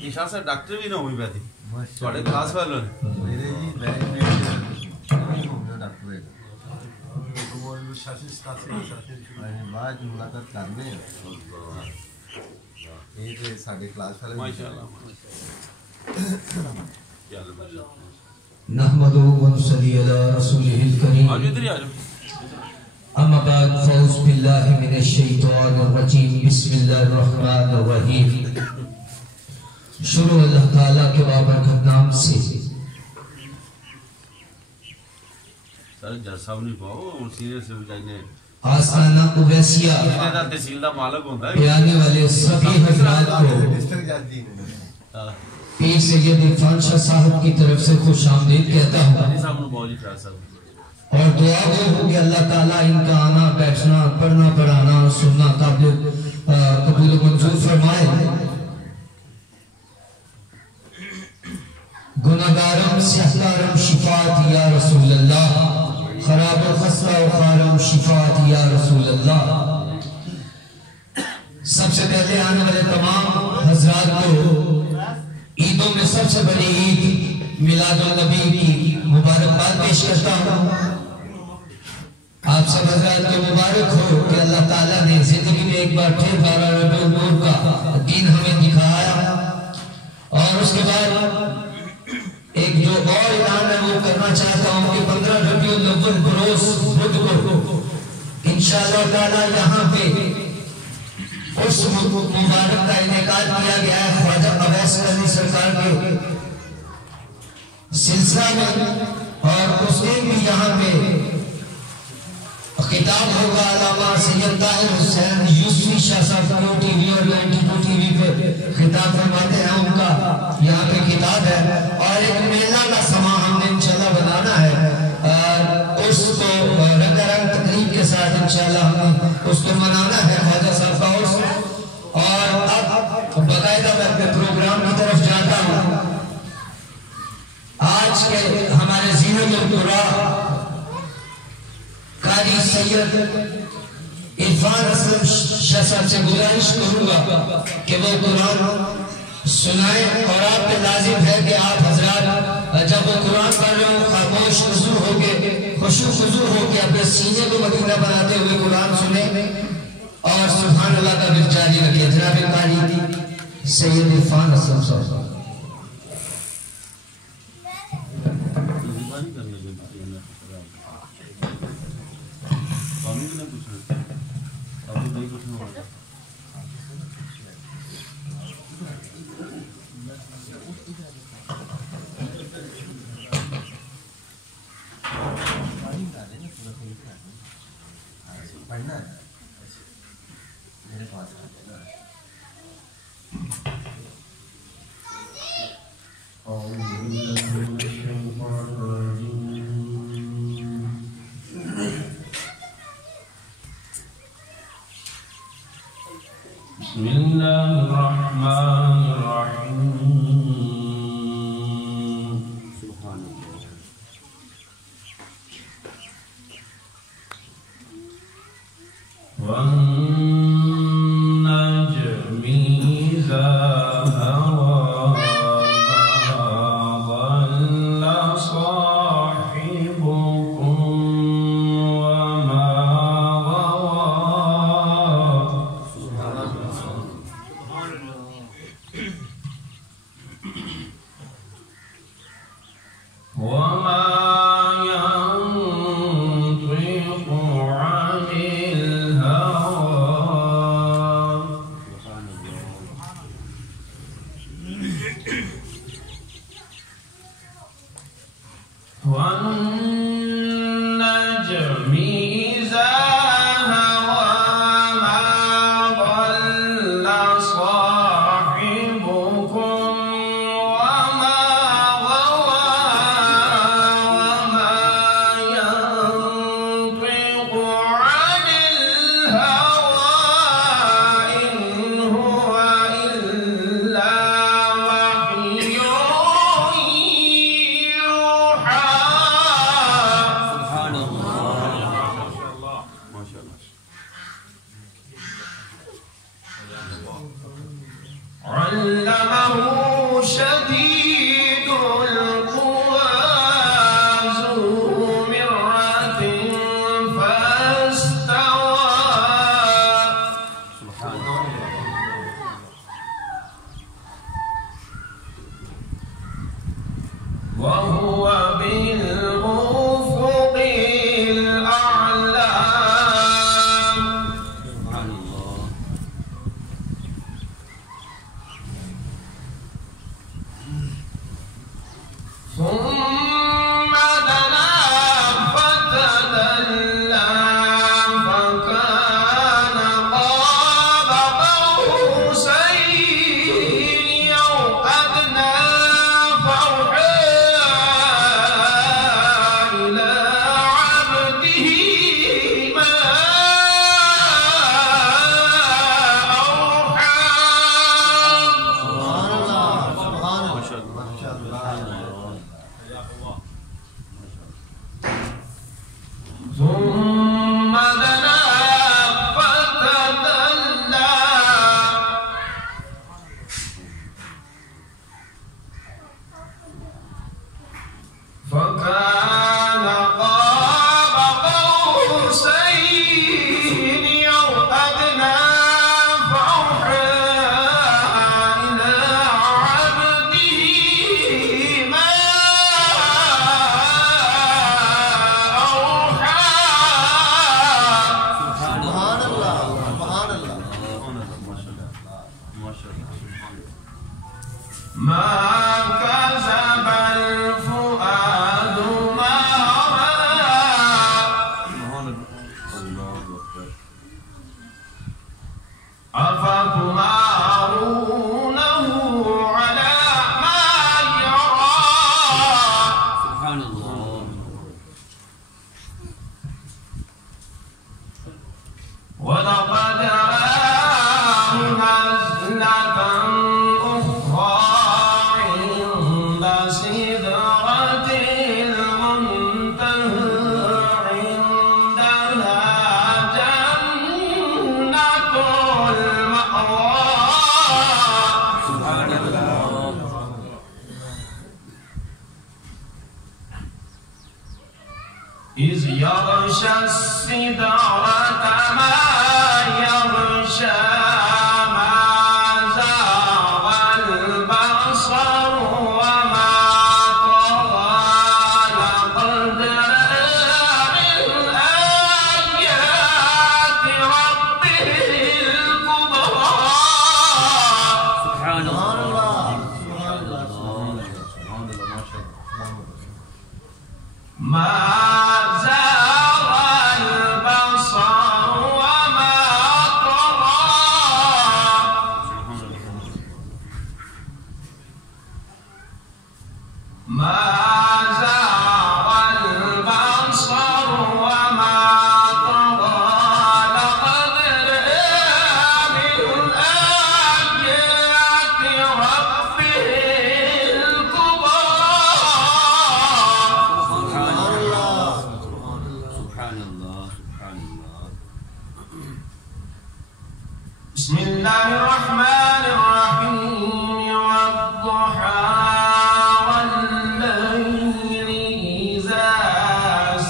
یہ شاہ صاحب ڈاکٹر بھی نہ ہوئی پہ تھی تھوڑے کلاس والوں نے میرے جی بیگ میں ڈاکٹر ہے بعد ملاقات کرنے یہ سارے کلاس والے ماشاءاللہ نحمده ونصلي على رسوله الكريم آج ادھر ہی آ جاؤ اما بعد فاعوذ بالله من الشیطان الرجیم بسم اللہ الرحمن الرحیم شروع اللہ تعالیٰ کے بابرکت نام سے سر جج صاحب نہیں پاؤ سینئر سے بجائے آستانہ اویسیہ تحصیل دا مالک ہوتا ہے پہ آنے والے سبھی حضرات کو پیر سید عرفان شاہ صاحب کی طرف سے خوش آمدید کہتا ہوں اور دعا وہ ہو کہ اللہ تعالیٰ ان کا آنا بیٹھنا پڑھنا پڑھانا سننا قابل قبول و منظور فرمائے گناہگارم سہتارم شفاعت یا رسول اللہ خراب و خستہ و خارم شفاعت یا رسول اللہ سب سے پہلے آنے والے تمام حضرات کو عیدوں میں سب سے بڑی عید میلاد النبی کی مبارکباد پیش کرتا ہوں آپ سب حضرات کو مبارک ہو کہ اللہ تعالیٰ نے زندگی میں ایک بار پھر 12 ربیع النور کا دین ہمیں دکھایا اور اس کے بعد ایک جو اور اعلان ہے وہ کرنا چاہتا ہوں کہ 15 ربیع الاول بروز بدھ کو انشاءاللہ تعالیٰ یہاں پہ اس مبارک کا انعقاد کیا گیا ہے خواجہ اویس قادری سرکار کے سلسلہ میں اور اس دن بھی یہاں پہ خطاب ہوگا علامہ سید طاہر حسین یوسفی شاہ صاحب کو ٹی وی اور 92 ٹی وی پہ خطاب فرماتے ہیں ان کا یہاں پہ خطاب ہے اور ایک میلہ کا سما ہم نے انشاءاللہ بنانا ہے اس کو رنگارنگ تقریب کے ساتھ انشاءاللہ ہم نے اس کو منانا ہے خواجہ صاحب کا اور اب باقاعدہ میں اپنے پروگرام کی طرف جاتا ہوں آج کے ہمارے زینت القرآن قاری سید عرفان اسلم شاہ صاحب سے گزارش کروں گا کہ وہ قرآن سنائیں اور آپ پہ لازم ہے کہ آپ حضرات جب وہ قرآن پڑھ رہے ہوں خاموش خضوع ہو کے خشوع خضوع ہو کے اپنے سینے کو مدینہ بناتے ہوئے قرآن سنیں اور سبحان اللہ کا ورد جاری رکھے جناب قاری سید عرفان اسلم صاحب پڑھنا ہے میرے پاس بسم اللہ الرحمن الرحیم سبحان اللہ والنجم إذا هوى ما ضل صاحبكم وما غوى وما ينطق عن والنجم إذا هوى ما ضل صاحبكم وما غوى وما ينطق عن الهوى إن هو إلا وحي يوحى علمه شديد القوى ذو مرة فاستوى وهو بالأفق الأعلى. سبحان الله. ثم دنا فتدلى فكان قاب قوسين أو أدنى فأوحى إلى عبده ما أوحى. ما شاء الله. ثم دنا فتدلى فكان قاب قوسين أو أدنى فأوحى إلى عبده ما أوحى. سبحان الله. سبحان الله. ما شاء الله. ما كذب الفؤاد ما رأى الله أكبر. أفتمارونه على ما يرى. سبحان الله. ولقد رآه نزلة أخرى عند سدرة المنتهى عندها جنة المأوى. سبحان الله. إذ يغشى السدرة ما يغشى ما زاغ البصر وما طغى لقد رأى من آيات ربه الكبرى. سبحان سبحان الله. الله. سبحان الله. سبحان الله. ما شاء الله. ما زاغ البصر وما طغى. سبحان الله. ما زاغ البصر وما طغى لقد رأى من آيات ربه الكبرى. سبحان سبحان الله. الله. سبحان الله. سبحان الله. بسم الله الرحمن الرحيم والضحى والليل إذا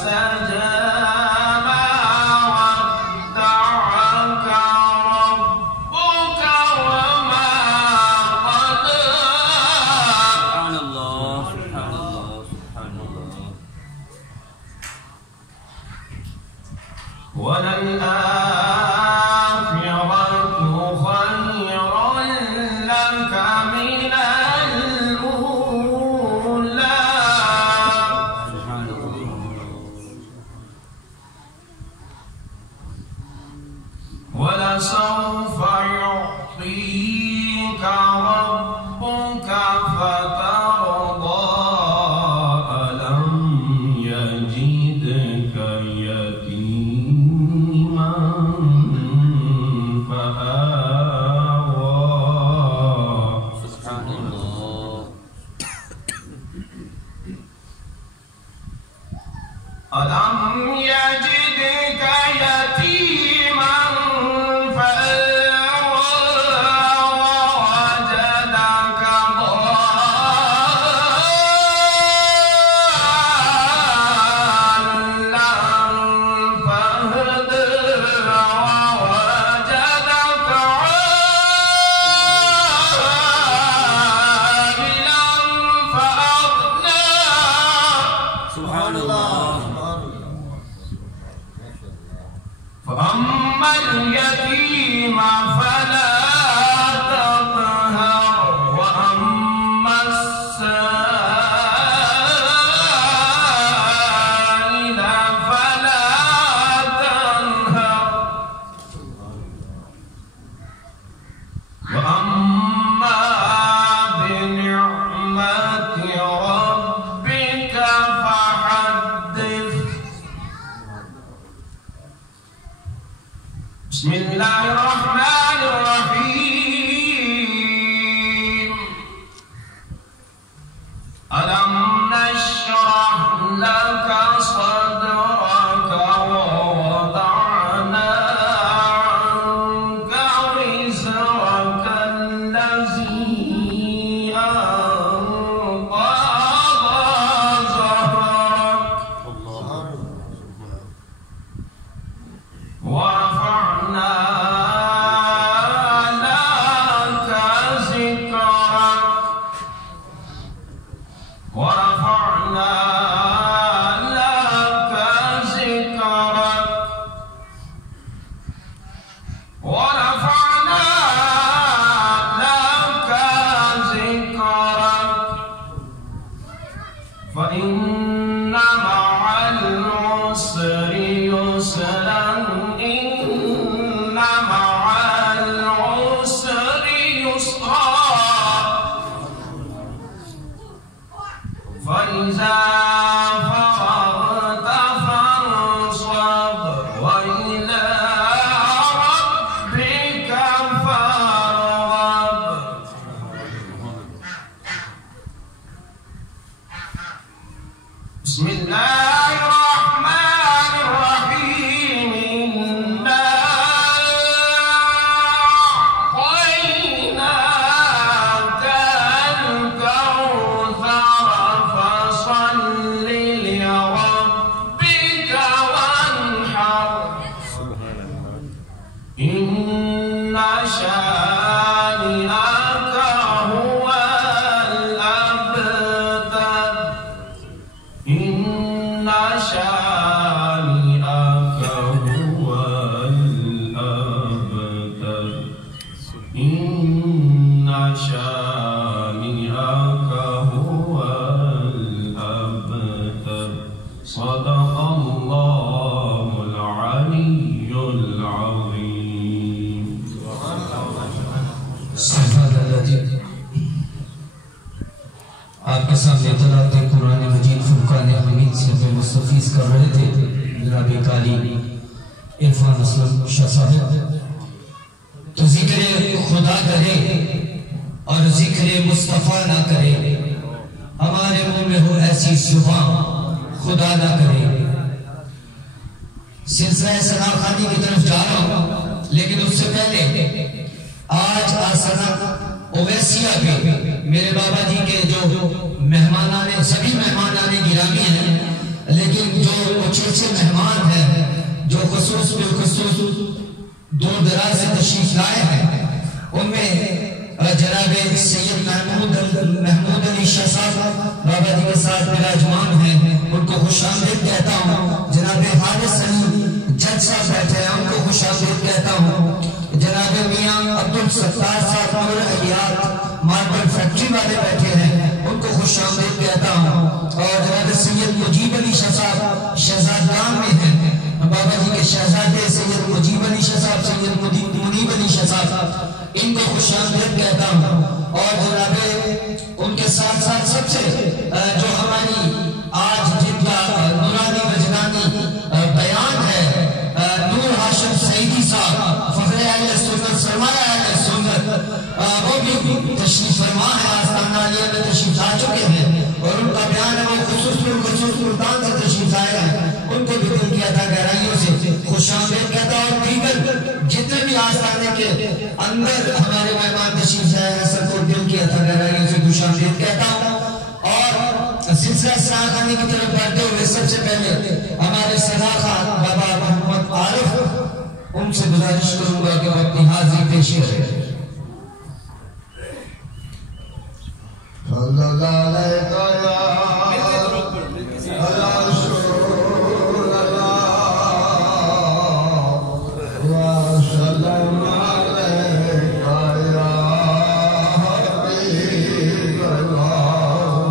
سجى ما ودعك ربك وما قلى. سبحان الله. سبحان الله. سبحان الله. وللآخرة خير لك من الأولى. سبحان الله. ولسوف يعطيك ربك فترضى ألم يجدك يتيما فآوى. سبحان الله. ألم يجدك يتيما فآوى ووجدك ضالا فإذا فرغت فانصب وإلى ربك فارغب. بسم الله الرحمن الرحيم. إنا أعطيناك الكوثر فصل لربك وانحر إن شانئك هو الأبتر. إن شانئك هو الأبتر. إن شانئك هو الأبتر. صدق الله العلي العظيم. سبحان اللہ. آپ کے سامنے تلاوت قرآن مجید فرقان حمید سے جو مستفیض کر رہے تھے جناب قاری عرفان اسلم شاہ صاحب. تو ذکر خدا کرے اور ذکر مصطفیٰ نہ کرے، ہمارے منہ میں ہو ایسی زبان خدا نہ کرے. سلسلہ ثنا خوانی کی طرف جا رہا ہوں، لیکن اس سے پہلے آج آسنا اویسیہ کے میرے بابا جی کے جو مہمانان سبھی مہمانان گرامی ہیں، لیکن جو کچھ ایسے مہمان ہیں جو خصوص بالخصوص دور دراز سے تشریف لائے ہیں، ان میں جناب سید محمود علی شاہ صاحب بابا جی کے ساتھ براجمان ہیں، ان کو خوش آمدید کہتا ہوں. جناب حارث علی جج صاحب بیٹھے ہیں، ان کو خوش آمدید کہتا ہوں. جناب میاں عبدالستار صاحب حیات ماربل فیکٹری والے بیٹھے ہیں، ان کو خوش آمدید کہتا ہوں. اور جناب سید مجیب علی شاہ صاحب شہزادگان میں ہیں، بابا جی کے شہزادے سید مجیب علی شاہ صاحب، سید منیب علی شاہ صاحب، ان کو خوش آمدید کہتا ہوں. اور جناب ان کے ساتھ ساتھ سب سے جو ہماری آج جن کا نورانی وجدانی بیان ہے، نور ہاشم سعیدی صاحب فخر اہل سنت سرمایہ اہل سنت، وہ بھی تشریف فرما ہے، آستانہ علیہ میں تشریف لا چکے ہیں، اور ان کا بیان ہے وہ خصوص ملتان سے تشریف آئے ہیں. ان کو بھی دل کی عطا گہرائیوں سے خوش آمدید کہتا ہوں. اور دیگر جتنے بھی آستانے کے اندر ہمارے مہمان تشریف لائے ہیں، سب کو دل کی عطا گہرائیوں سے خوش آمدید کہتا ہوں. اور سلسلہ ثنا خوانی کی طرف بڑھتے ہوئے سب سے پہلے ہمارے ثنا خان بابا محمد عارف، ان سے گزارش کروں گا کہ وہ اپنی حاضری پیش کریں. صلی اللہ علیہ رسول اللہ وسلم علیہ حبیب اللہ.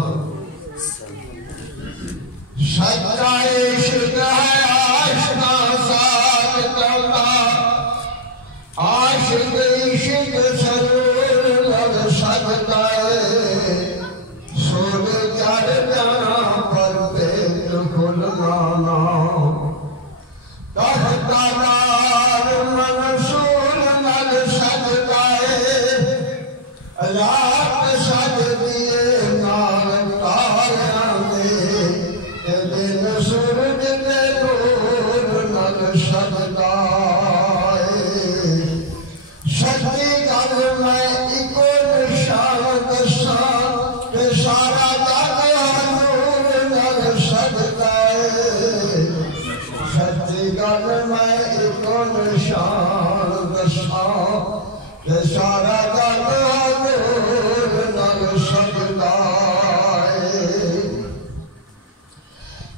سچا عشق ہے آشنا ساتھ کرنا، عاشق عشق ضرور لگ سکتا ہے. سن چڑھ جانا پر پیٹ کھل جانا، تحتار منصور لگ سکتا ہے. رات سج دیے نال تاریاں دے، دن سورج دے نور لگ سکتا ہے. سچی گل میں ایکو نشان دساں کہ سارا جگ حضور لگ سکتا ہے. سچی گل میں ایکو نشان دساں کہ سارا جگ حضور لگ سکتا ہے.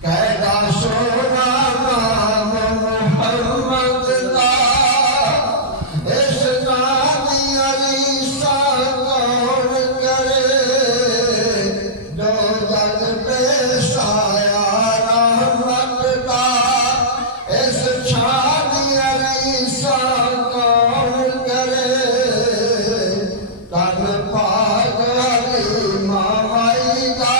کیڑا سونا نام محمد دا، اس نام علی سا کون کرے. جو جگ پیش آیا رحمت دا، اس چھان علی سا کون کرے. تن پاک علی مامائی دا،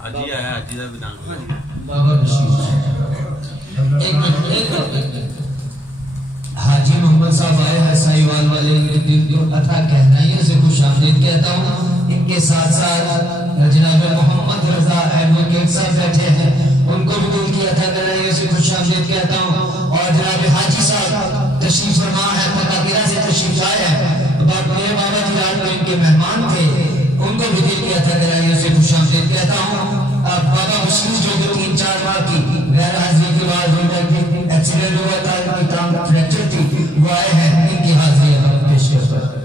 حاجی آیا حاجی کا بھی نام بابا بشیر ایک منٹ حاجی محمد صاحب آئے ہیں سائیوال والے دل کو عطا کہنائیوں سے خوش آمدید کہتا ہوں. ان کے ساتھ ساتھ جناب محمد رضا ایڈوکیٹ صاحب بیٹھے ہیں, ان کو بھی دل کی عطا کہنائیوں سے خوش آمدید کہتا ہوں. اور جناب حاجی صاحب تشریف فرما ہے, پتاکرہ سے تشریف لائے ہیں, میرے بابا جی رات میں ان کے مہمان تھے, ان کو بھی دل کی عطا کہنائیوں سے خوش آمدید کہتا ہوں. بابا بشیر جو کہ 3-4 ماہ کی غیر حاضری کے بعد ایکسیڈنٹ ہوا تھا, ان کی ٹانگ فریکچر تھی, وہ آئے ہیں, ان کی حاضری ہم پیش کرتے ہیں.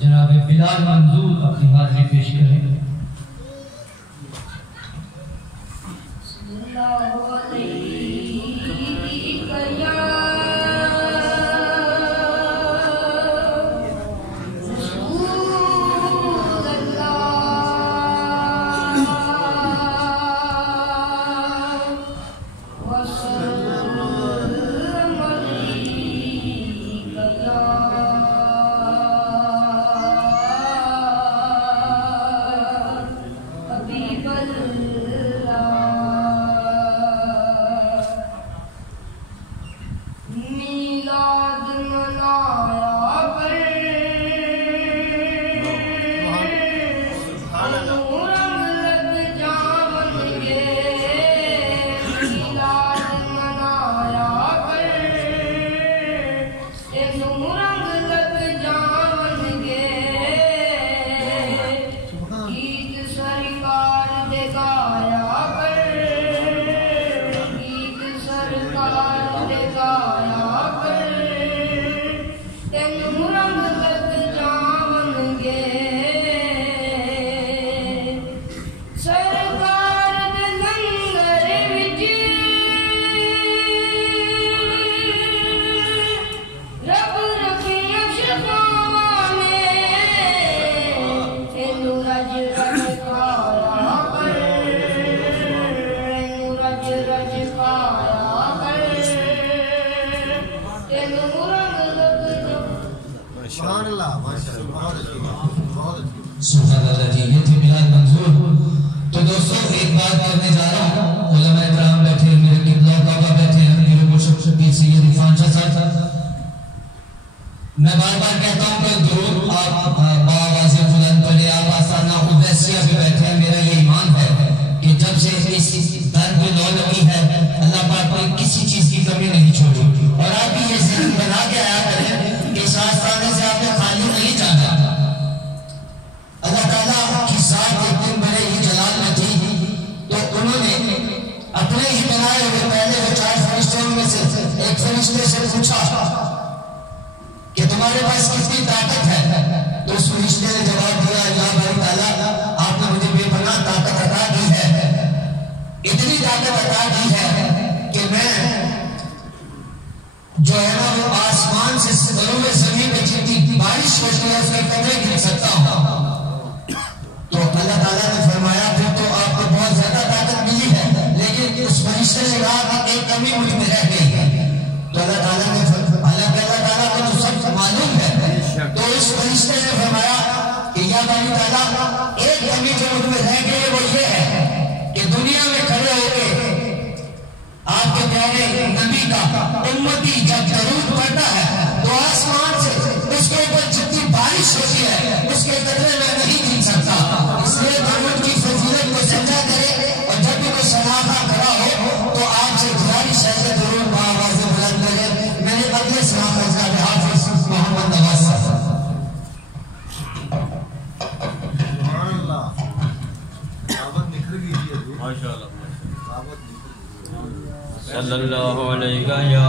جناب بلال منظور اپنی حاضری پیش کریں. سبحان اللہ جی, یہ تھی بلال منظور. تو دوستوں ایک بات کرنے جا رہا ہوں, علماء اکرام بیٹھے ہیں, میرے قبلہ بابا بیٹھے ہیں, میرے مرشد شفیع سید عرفان شاہ صاحب. میں بار بار کہتا ہوں کہ درود آپ باواز بلند پڑھے, آپ آستانہ اویسیہ پہ بیٹھے ہیں. میرا یہ ایمان ہے کہ جب سے اس در پہ لو لگی ہے, اللہ پاک نے کسی چیز کی کمی نہیں چھوڑی. اور آپ بھی یہ ذہن بنا کے آیا کریں کہ اس آستانے سے آپ نے خالی نہیں جانا. اللہ تعالیٰ کی ذات ایک دن بڑے ہی جلال میں تھی, تو انہوں نے اپنے ہی بنائے ہوئے پہلے وہ 4 فرشتوں میں سے ایک فرشتے سے پوچھا تمہارے پاس کتنی طاقت ہے؟ تو اس فرشتے نے جواب دیا یا باری تعالیٰ آپ نے مجھے بے پناہ طاقت عطا کی ہے، اتنی طاقت عطا کی ہے کہ میں جو ہے نا وہ آسمان سے ضرور زمین پہ جتنی بارش ہوتی ہے اس کے قدرے گر سکتا ہوں۔ تو اللہ تعالیٰ نے فرمایا پھر تو آپ کو بہت زیادہ طاقت ملی ہے، لیکن اس فرشتے نے کہا کہ ایک کمی مجھ میں رہ گئی ہے۔ تو اللہ تعالیٰ نے اللہ تعالیٰ کو تو سب معلوم ہے، تو اس فرشتے نے فرمایا کہ یا باری تعالیٰ ایک کمی جو مجھ میں رہ گئی وہ یہ ہے کہ دنیا میں کھڑے ہو کے آپ کے پیارے نبی کا امتی جب درود پڑھتا ہے تو آسمان سے اس کے اوپر جتنی بارش ہوتی ہے اس کے قدرے میں نہیں گر سکتا۔ اس لیے درود کی فضیلت کو سمجھا کرے، اور جب بھی کوئی سناخہ کھڑا ہو تو آپ سے گزارش ہے کہ درود بآواز بلند کرے۔ میرے اگلے سناخہ جناب حافظ محمد نواز صاحب۔ سبحان اللہ، دعوت نکھر گئی تھی ابھی، ماشاءاللہ دعوت نکھر گئی۔ صلی اللہ علیہ یا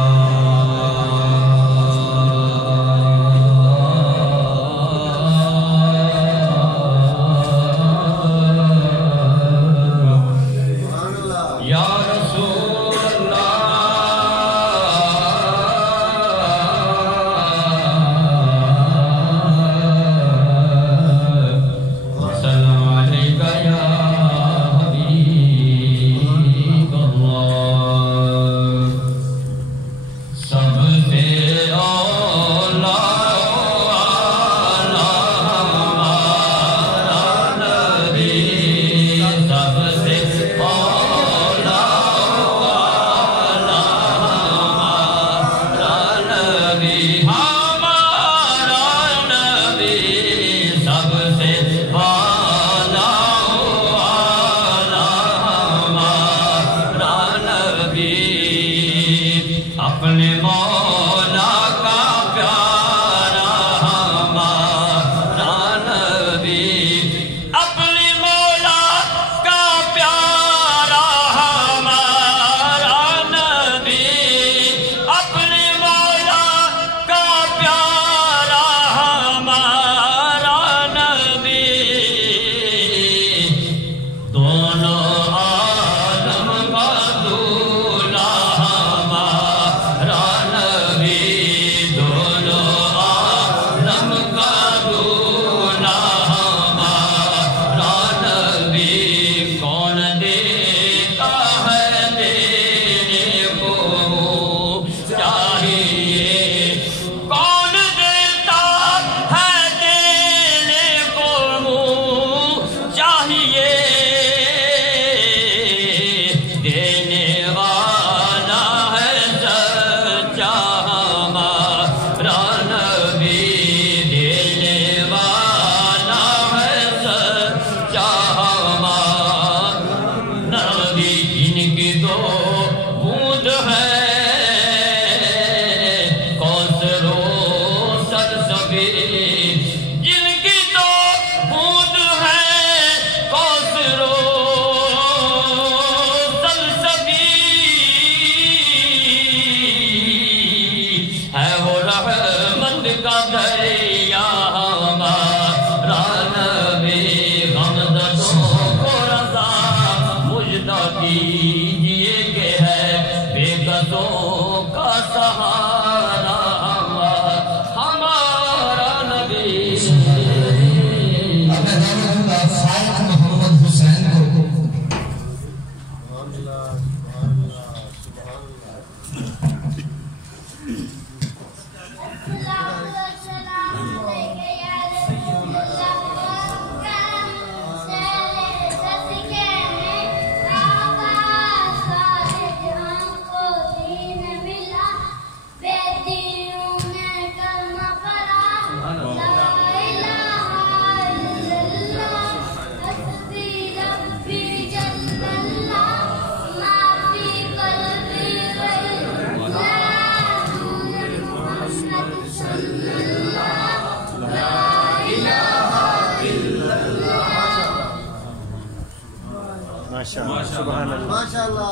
سبحان اللہ، ماشاءاللہ۔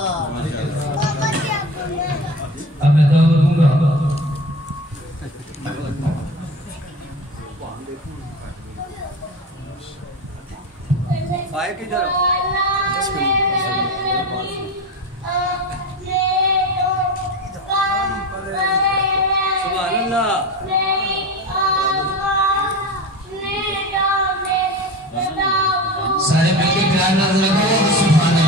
اب میں دعوت دوں گا مائک ادھر سبحان اللہ سارے مل کے پیار نظر رکھو سبحان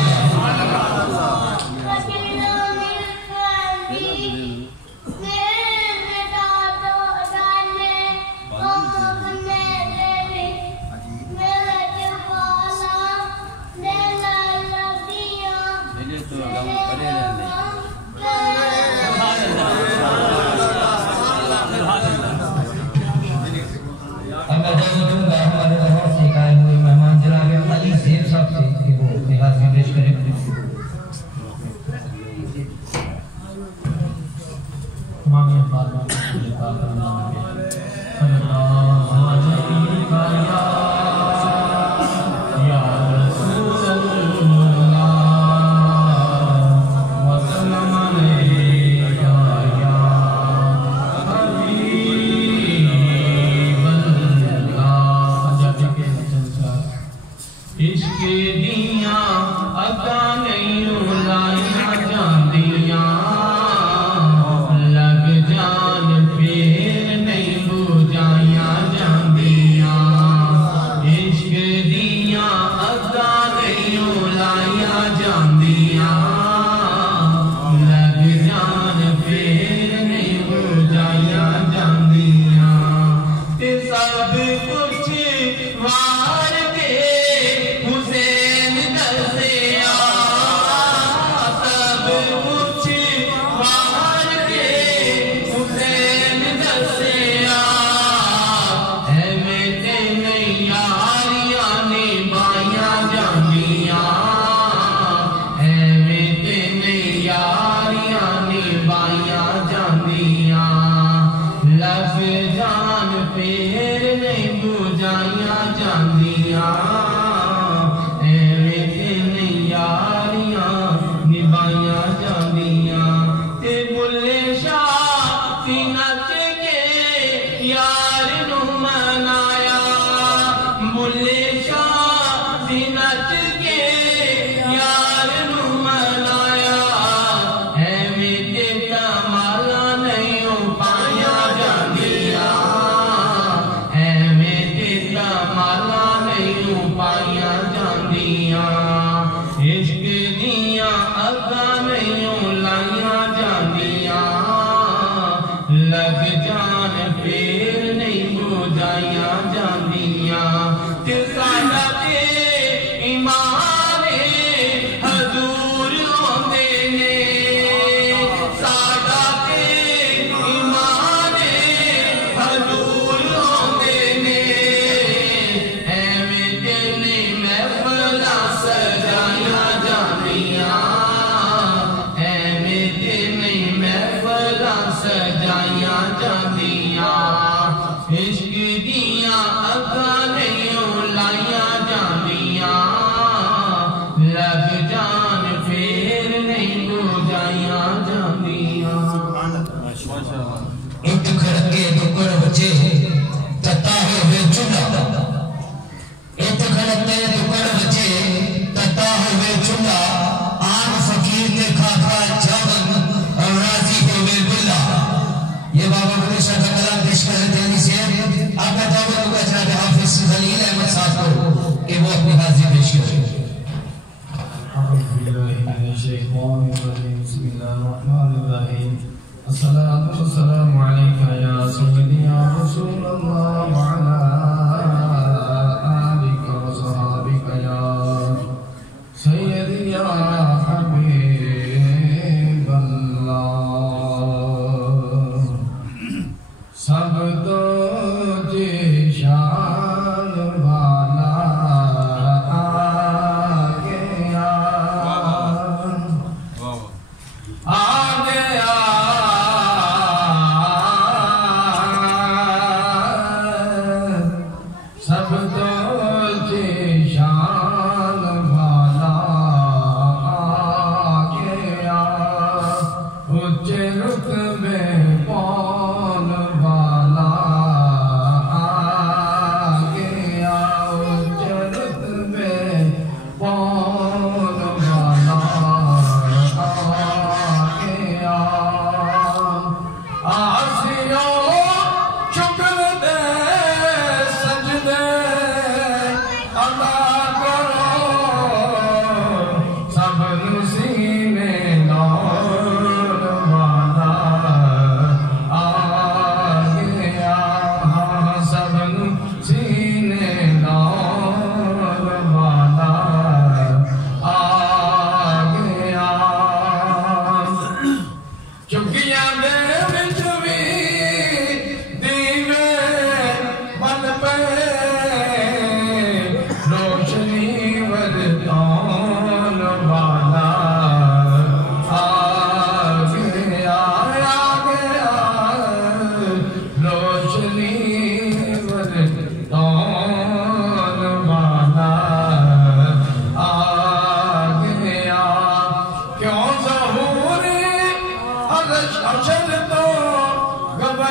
رتبے پال والا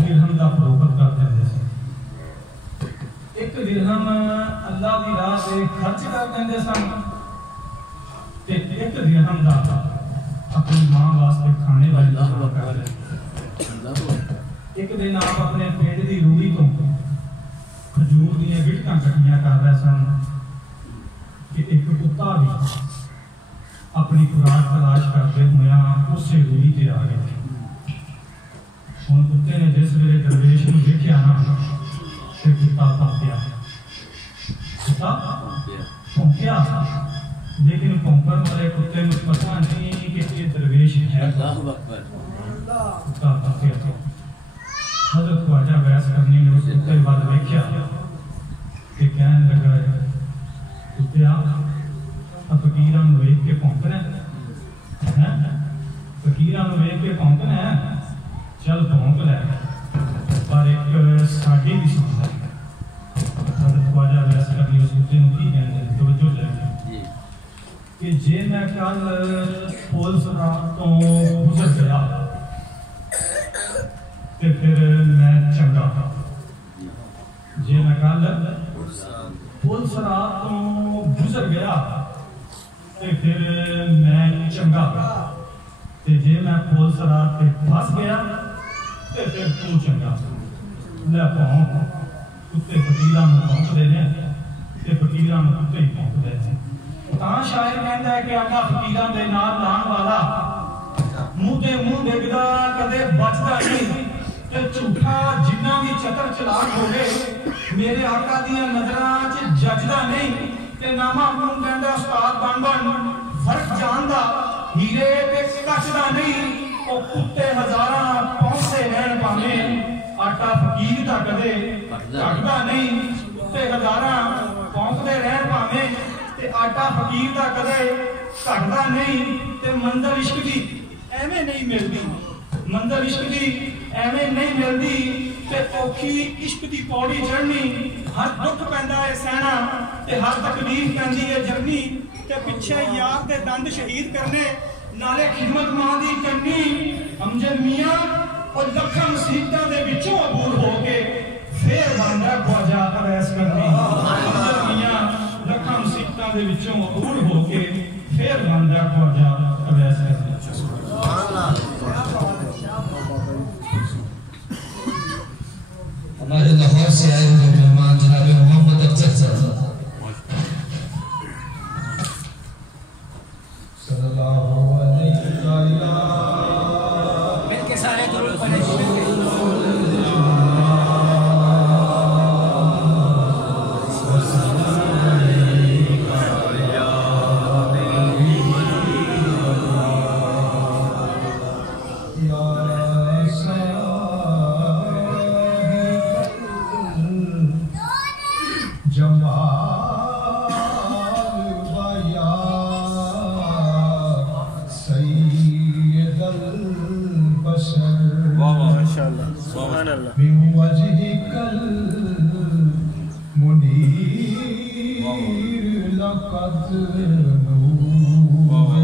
درہم دا فروخت کر دیندے سی 1 درہم اللہ دی راہ تے خرچ کر دیندے سن تے 1 درہم دا اپنی ماں واسطے کھانے والی کر دے ایک دن آپ اپنے پنڈ دی روڑی تو کھجور دیاں گٹکاں کٹیاں کر رہے سن کہ ایک کتا بھی اپنی خوراک تلاش کرتے ہوئے اسے روڑی تے آ گئے ہن کتے نے جس ویلے درویش نوں ویکھیا نا تے کتا بھونکیا لیکن بھونکن والے کتے نوں پتہ نہیں کہ یہ درویش ہے اللہ اکبر کتا بھونکیا حضرت خواجہ ویس کرنی نے اس کتے وال ویکھیا کہ کہنے لگا کتیا فقیراں نوں ویکھ کے بھونکنا ہے فقیراں نوں ویکھ کے بھونکنا ہے چل بھونک لے پر ایک ساڈی بھی سن لے حضرت خواجہ ویس کرنی اس کتے نوں کی کہندے توجہ لے کہ جے میں کل پولیس رات تو گزر گیا تے پھر میں چنگا جے میں کل پولیس رات تو گزر گیا تے پھر میں چنگا تے جے میں پولیس رات تے پھس گیا تے پھر تو چنگا لے پہنچ کتے فقیراں نوں پہنچ دے نے تے فقیراں نوں کتے ہی پہنچ دے نے تاں شاعر کہندا ہے کہ آقا فقیراں دے نال لان والا منہ تے منہ ڈگدا کدے بچدا نہیں تے جھوٹا جنہ بھی چتر چلاک ہوے میرے آقا دیاں نظراں وچ ججدا نہیں تے نامہ کون کہندا استاد بن بن فرق جاندا ہیرے تے کچدا نہیں او کتے ہزاراں پہنچے رہن پاویں آٹا فقیر دا کدے کٹدا نہیں تے ہزاراں پہنچدے رہن پاویں تے آٹا فقیر دا کدے کٹدا نہیں تے منزل عشق دی ایویں نہیں ملدی منزل عشق دی ایویں نہیں ملدی تے اوکھی عشق دی پوڑی چڑھنی ہر دکھ پیندا ہے سہنا تے ہر تکلیف پیندی ہے جرنی تے پیچھے یار دے دند شہید کرنے نالے خدمت ماں دی کرنی امجد میاں او لکھاں مصیبتاں دے وچوں عبور ہو کے پھر بندا خواجہ اویس کرنی امجد میاں لکھاں مصیبتاں دے وچوں عبور ہو کے پھر بندا خواجہ اویس کرنی سبحان اللہ ہمارے لاہور سے آئے ہوئے مہمان جناب محمد افضل صاحب صلی اللہ علیہ وسلم مل کے سارے درود پڑھیں من وجهك المنير لقد نور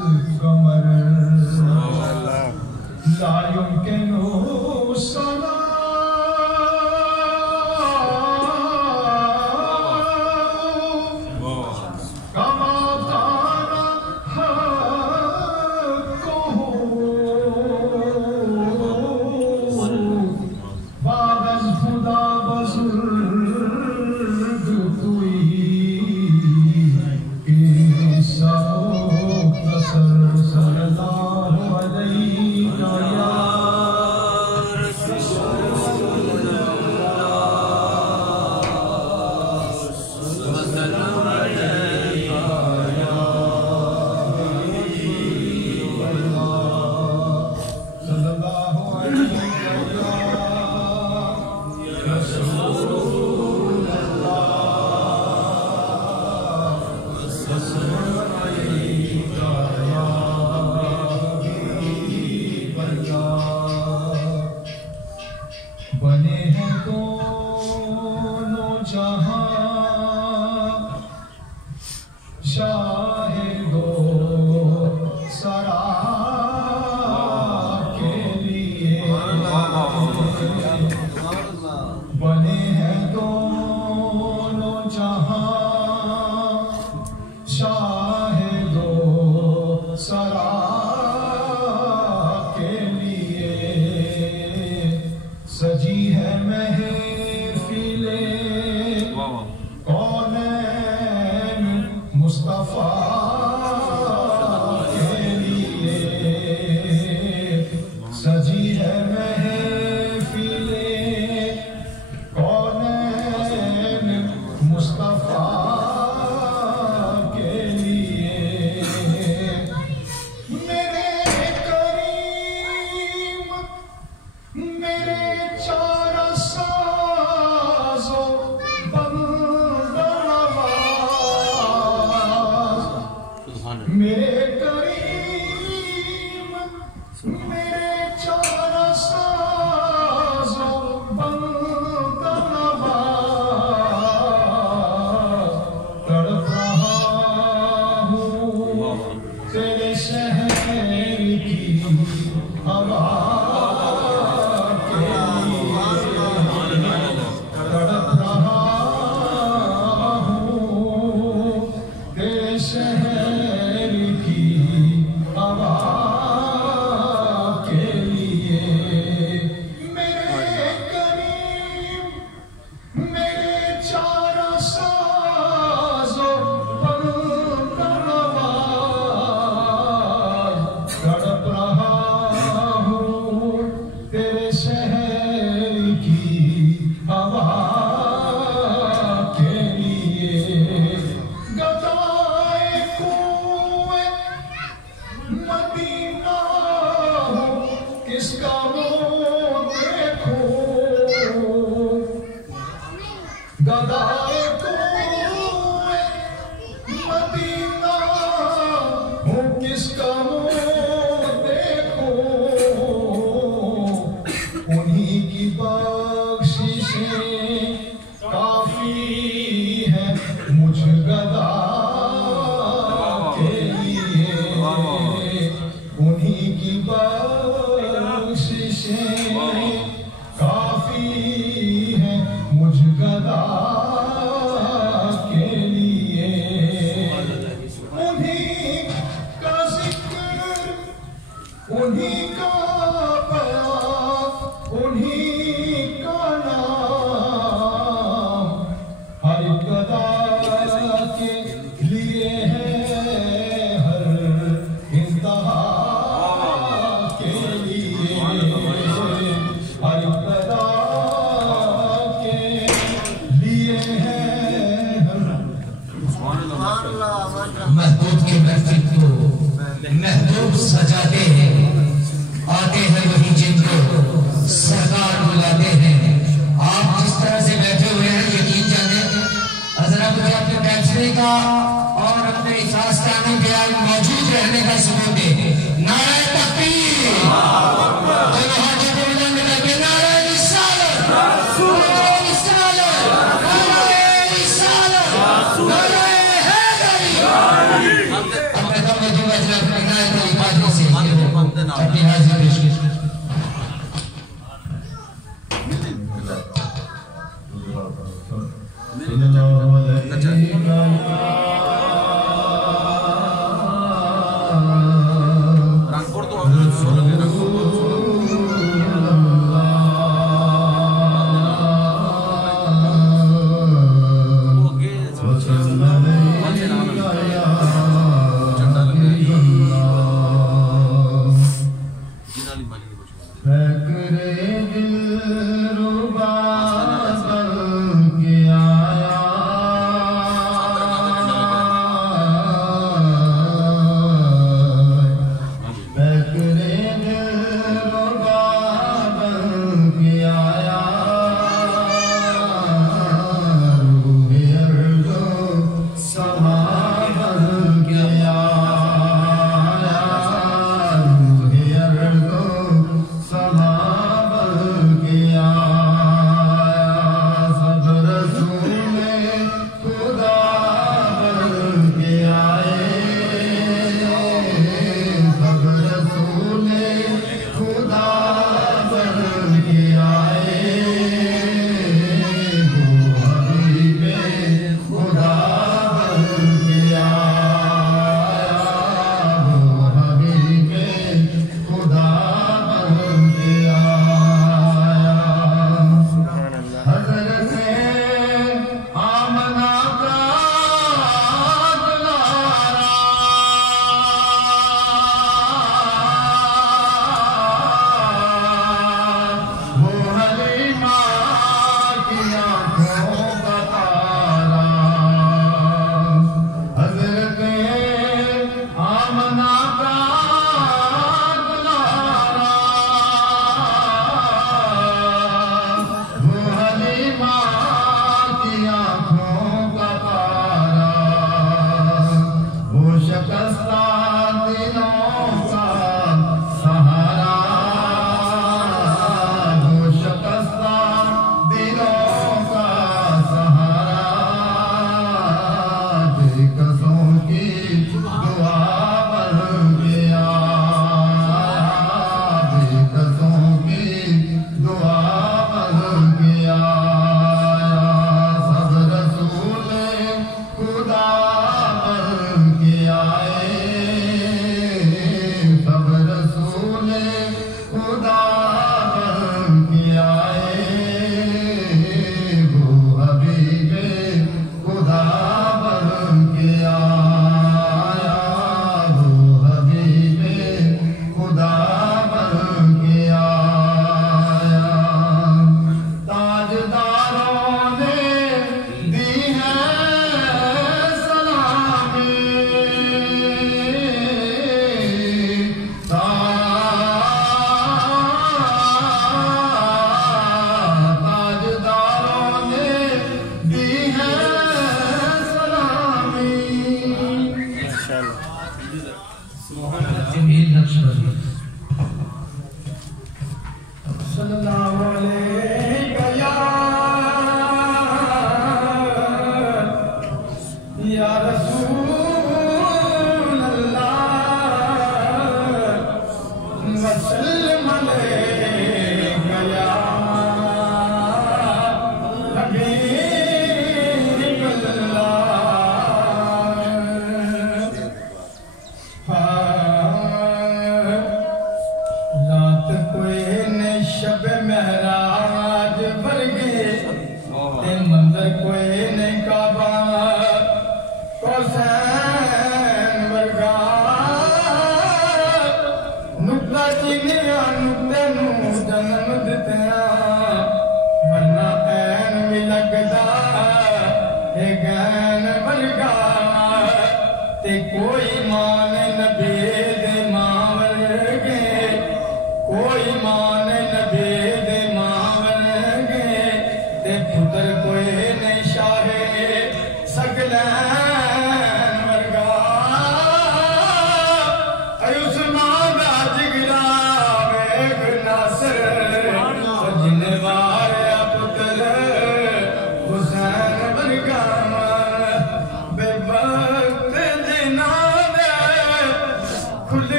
القمر لا يمكن سجی ہے محفل کونین مصطفیٰ کے لیے سجی ہے محفل کونین مصطفیٰ کے لیے میرے کریم میرے چار ساز و بندہ نواز میرے کریم میرے چار ساز و بندہ نواز تڑپ رہا ہوں تیرے شہر کی ہوا تڑپ رہا ہوں تیرے شہر کی ہوا کے لیے میرے کریم میرے چار ساز و بندہ نواز تڑپ رہا ہوں تیرے شہر کی ہوا کے لیے گدائے کوئے مدینہ ہوں کس کا منہ دیکھوں گدائے کوئے مدینہ ہوں کس کا منہ دیکھوں انہی کی بخششیں کافی ہے مجھ گدا کے لیے انہی کی بخششیں کافی ہے مجھ گدا کے لیے انہی کا ذکر انہی کا بیان انہی کا نام ہر گدا کے لیے ہے ہر انتہا کے لیے ہر گدا کے لیے ہے ہر محبوب کے محفل کو محبوب سجاتے ہیں آتے ہیں وہی جن کو سرکار بلاتے ہیں آپ جس طرح سے بیٹھے ہوئے ہیں یقین جانیں حضرت مجھے اپنے بیٹھنے کا اور اپنے اجلاس کرنے پہ آج موجود رہنے کا ثبوت دے نعرہ تکبیر دونوں ہاتھوں کو بلند کر کے نعرہ رسالت نعرہ رسالت نعرہ رسالت نعرہ حیدری اپنے دم جو اجلاس کرنا ہے تو عبادت سے اپنی حاضر پیش کر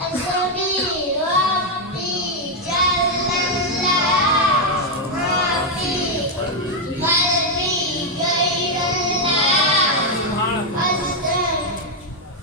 Asmi Rabbi Jallallah Rabbi Qalbi Gairallah Astan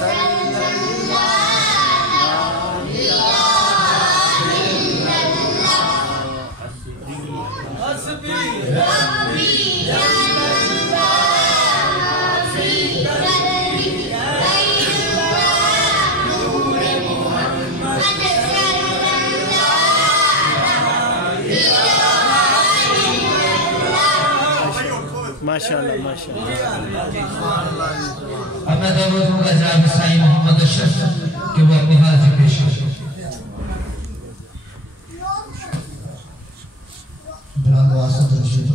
Sallallahu ilaha illallah Rabbi Jallallah Rabbi Qalbi Gairallah Nur Muhammad Sallallahu ماشاءاللہ ماشاءاللہ. اب میں دعوت دوں گا جناب سائی محمد اشرف کہ وہ اپنی حاضری پیش کریں. بلند واسط رشید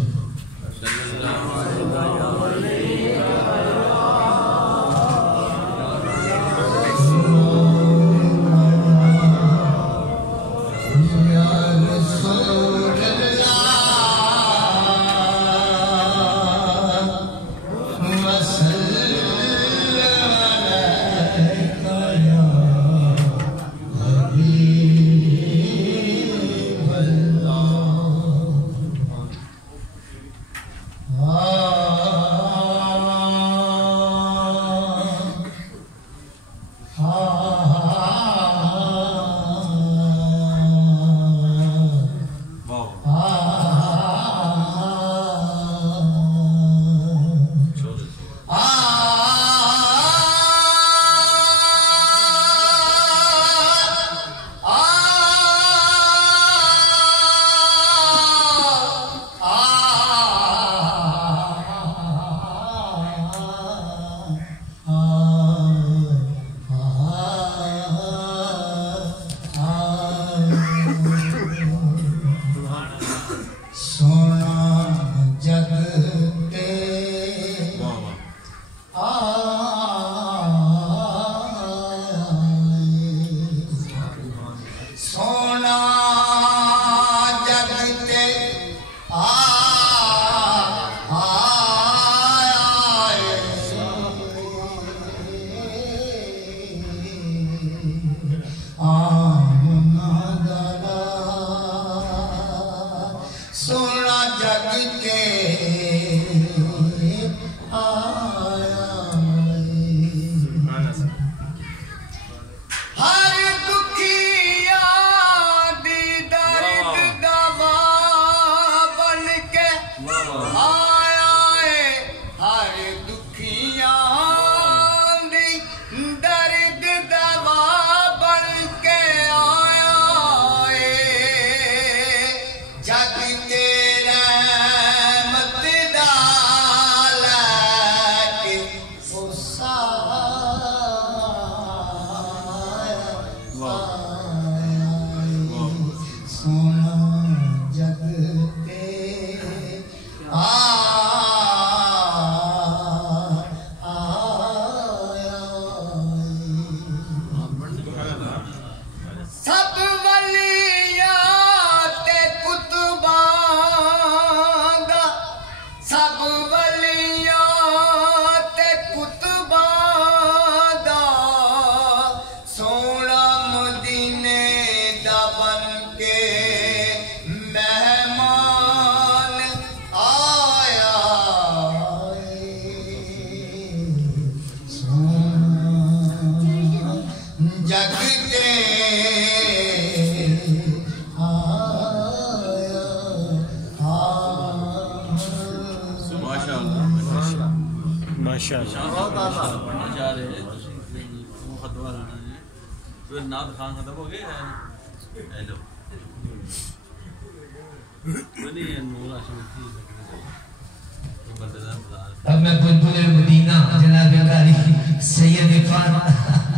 اب میں بلبل مدینہ جناب قاری سید عرفان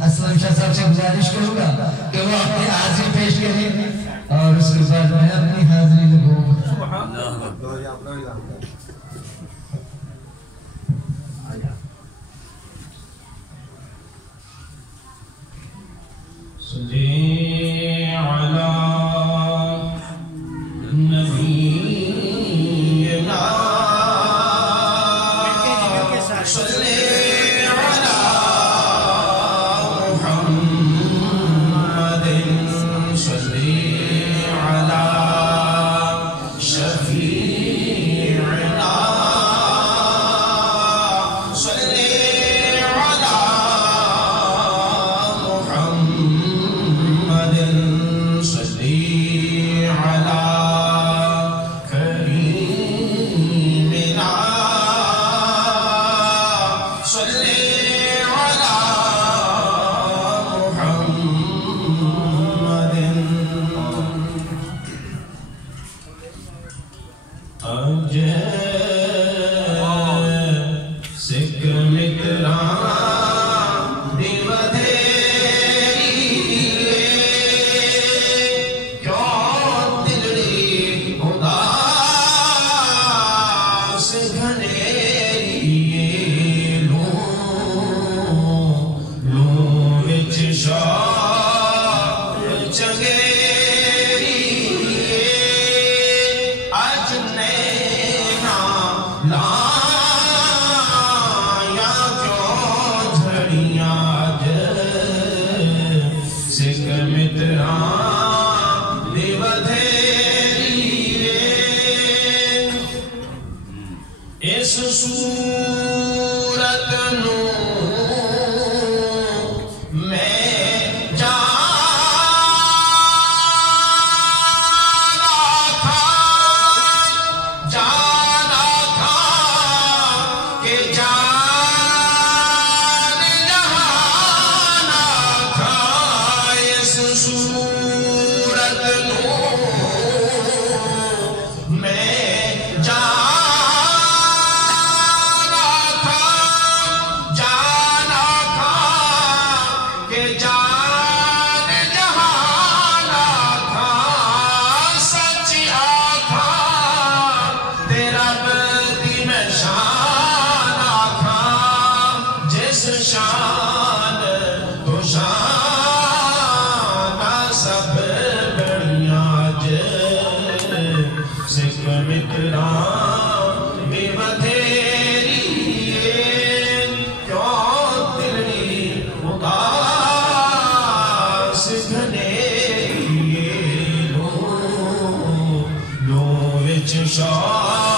اسلم شاہ صاحب سے گزارش کروں گا کہ وہ اپنی حاضری پیش کریں اور اس کے بعد میں اپنی حاضری لگوں گا. أجل فیضان شاہ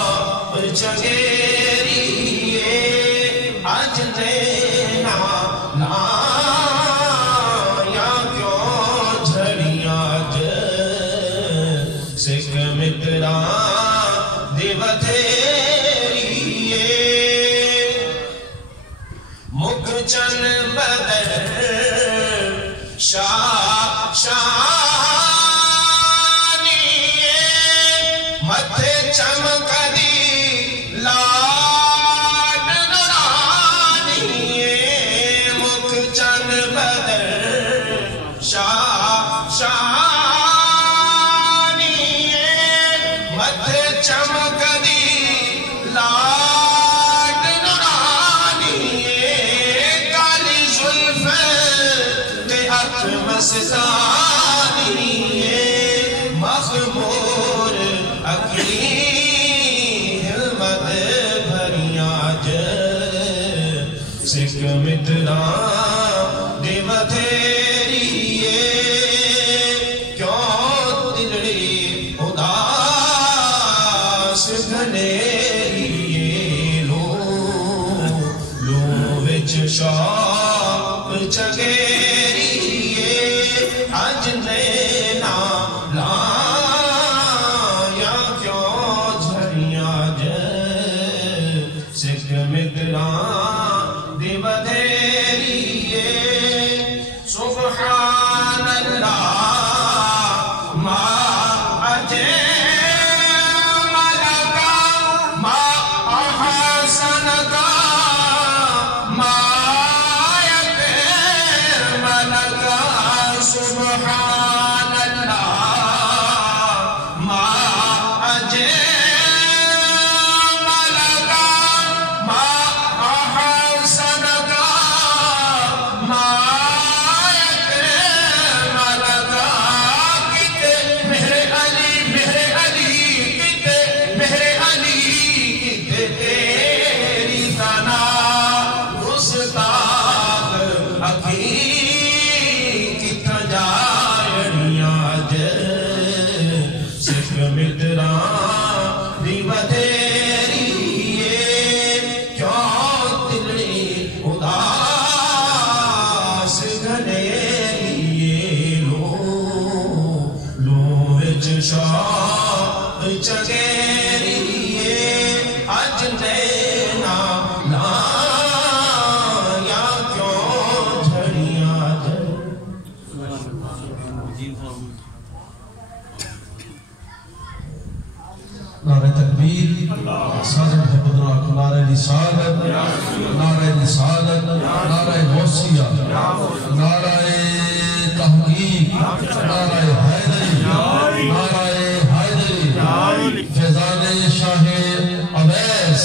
اویس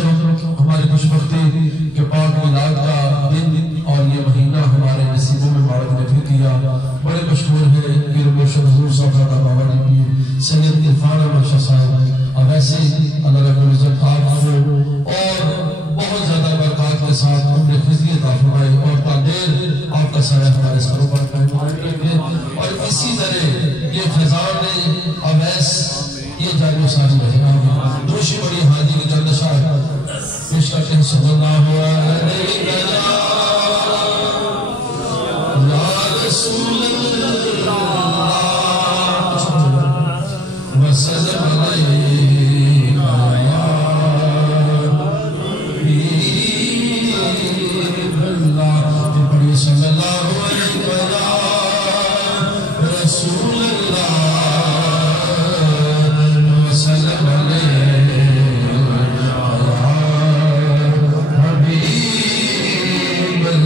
ہماری خوشبختی کہ پاک میلاد کا دن اور یہ مہینہ ہمارے نصیبوں میں مالک نے بھی کیا. بڑے مشہور ہیں پیر مرشد حضور صاحب بابا نے پیر سید عرفان احمد شاہ صاحب. اب ایسے اللہ رب العزت آپ کو اور بہت زیادہ برکات کے ساتھ عمر خزی عطا فرمائے اور تا دیر آپ کا سایہ ہمارے سروں پر قائم رکھے. اور اسی طرح یہ فیضان اویس یہ جانب ساری رہے گا. دوشی بڑی حاجی کی جلدشاہ پیش کرتے ہیں صلی اللہ علیہ رسول اللہ وسلم علیہ اللہ بڑی صلی اللہ علیہ رسول اللہ وسلم علیہ حبیب اللہ.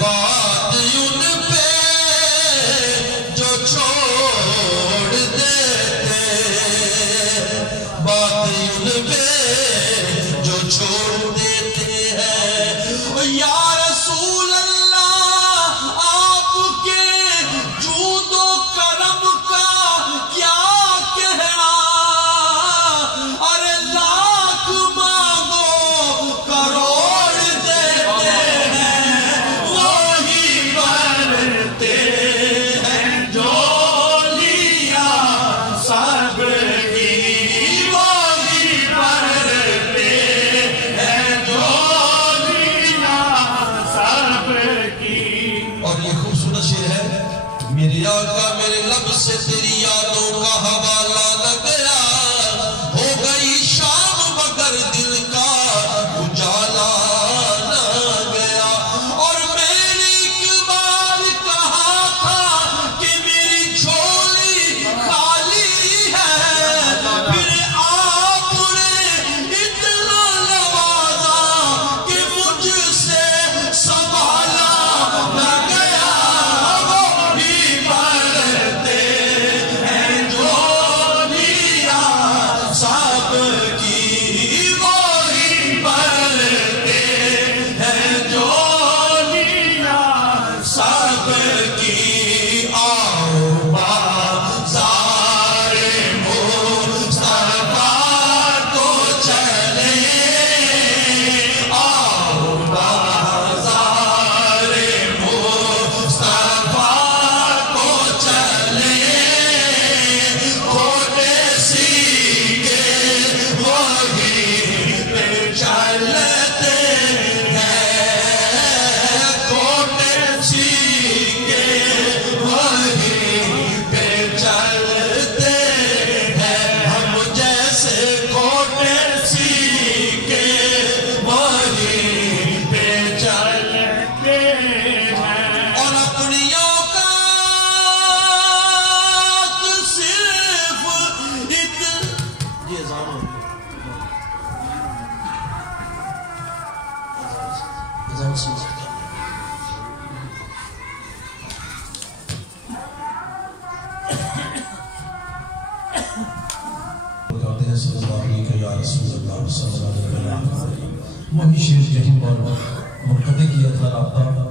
بات ان پہ جو چھوڑ دیتے، بات ان پہ جو چھوڑ دیتے ہیں. یا رسول اللہ آپ کے جود و کرم کا کیا کہنا، ارے لاکھ مانگو کروڑ دیتے ہیں، وہی بڑھتے ہیں جو لیا سب کی، وہی بڑھتے وہی شیر یہی پر منقطع کیا تھا رابطہ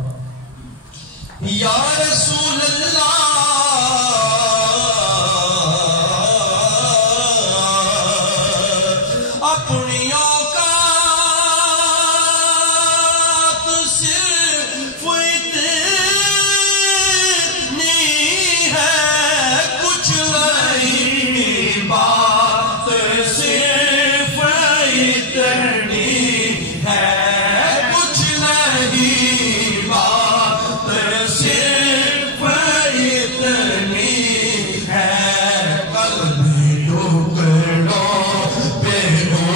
یا رسول اللہ اپنی اوقات صرف اتنی ہے کچھ نہیں بات صرف اتنی ہے کچھ نہیں بات صرف اتنی ہے قلب ٹکڑوں پہ اڑ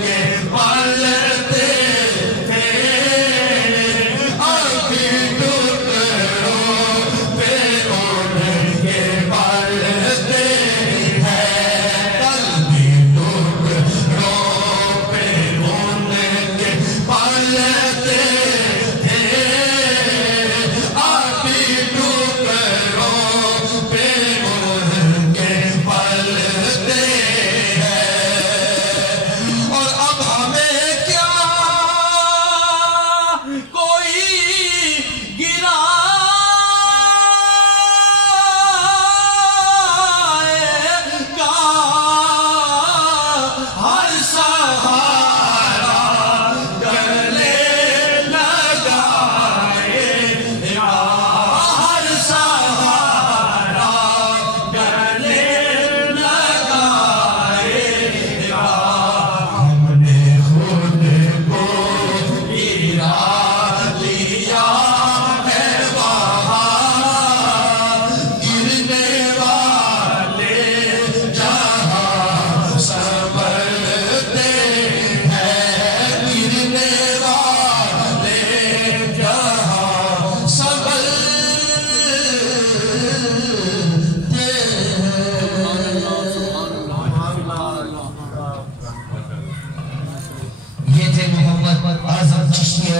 کے پلتے ہیں ابھی ٹکڑوں پہ اڑ کے پلتے ہیں قلب ٹکڑوں پہ اڑ کے پلتے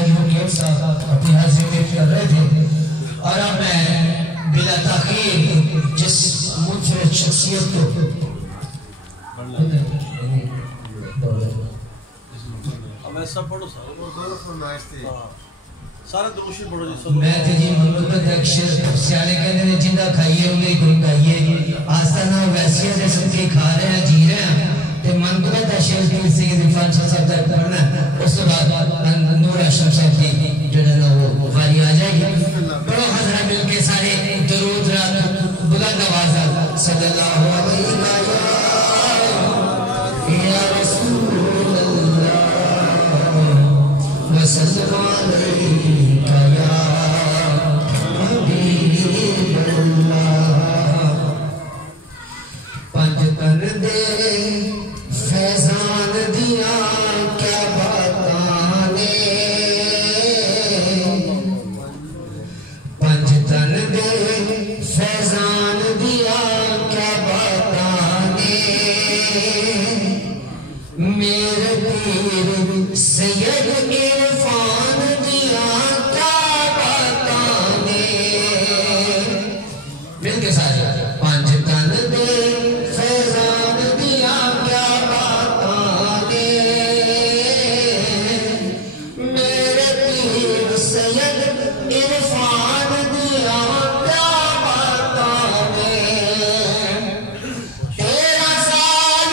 اپنی حاضری پیش کر رہے تھے اور اب میں بلا تاخیر جس منفرد شخصیت کو اب ایسا پڑھو سارے دروشی پڑھو جی میں تھے جی محمد اکشر سیانے کہنے نے جندہ کھائیے انہیں گن کھائیے آستانہ ویسیہ سے سب کے کھا رہے ہیں جی رہے ہیں تے منقبت اشیاء کی سید عرفان شاہ صاحب تک پڑھنا ہے اس کے بعد نور اشرف صاحب کی جو ہے وہ بخاری آ جائے گی بڑو حضرہ مل کے سارے درود رات بلند آوازہ صلی اللہ علیہ یا رسول اللہ وسلم علیکہ یا حبیب اللہ پنج تن دے فیضان دیا کیا باتانے پنج تن دے فیضان دیا کیا باتانے میرے پیر سید عرفان دیا کیا باتانے مل کے ساتھ پنج تن دے فیضان دیا کیا باتانے میرے پیر سید عرفان دیا کیا باتانے 13 سال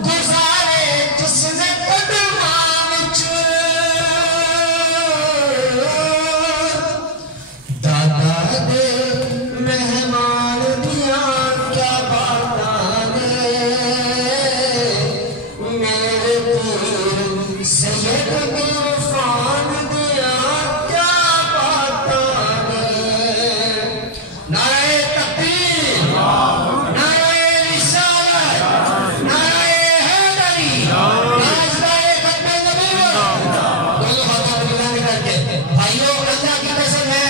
گزارے جس نے قدماں وچ دادا دے مہمان دیا کیا باتانے میرے پیر سید عرفان دیا کیا باتانے نعرہ تکبیر نعرہ رسالت نعرہ حیدری نعرہ ختم نبوت دونوں ہاتھوں کو بلند کر کے بھائیوں اللہ کی قسم ہے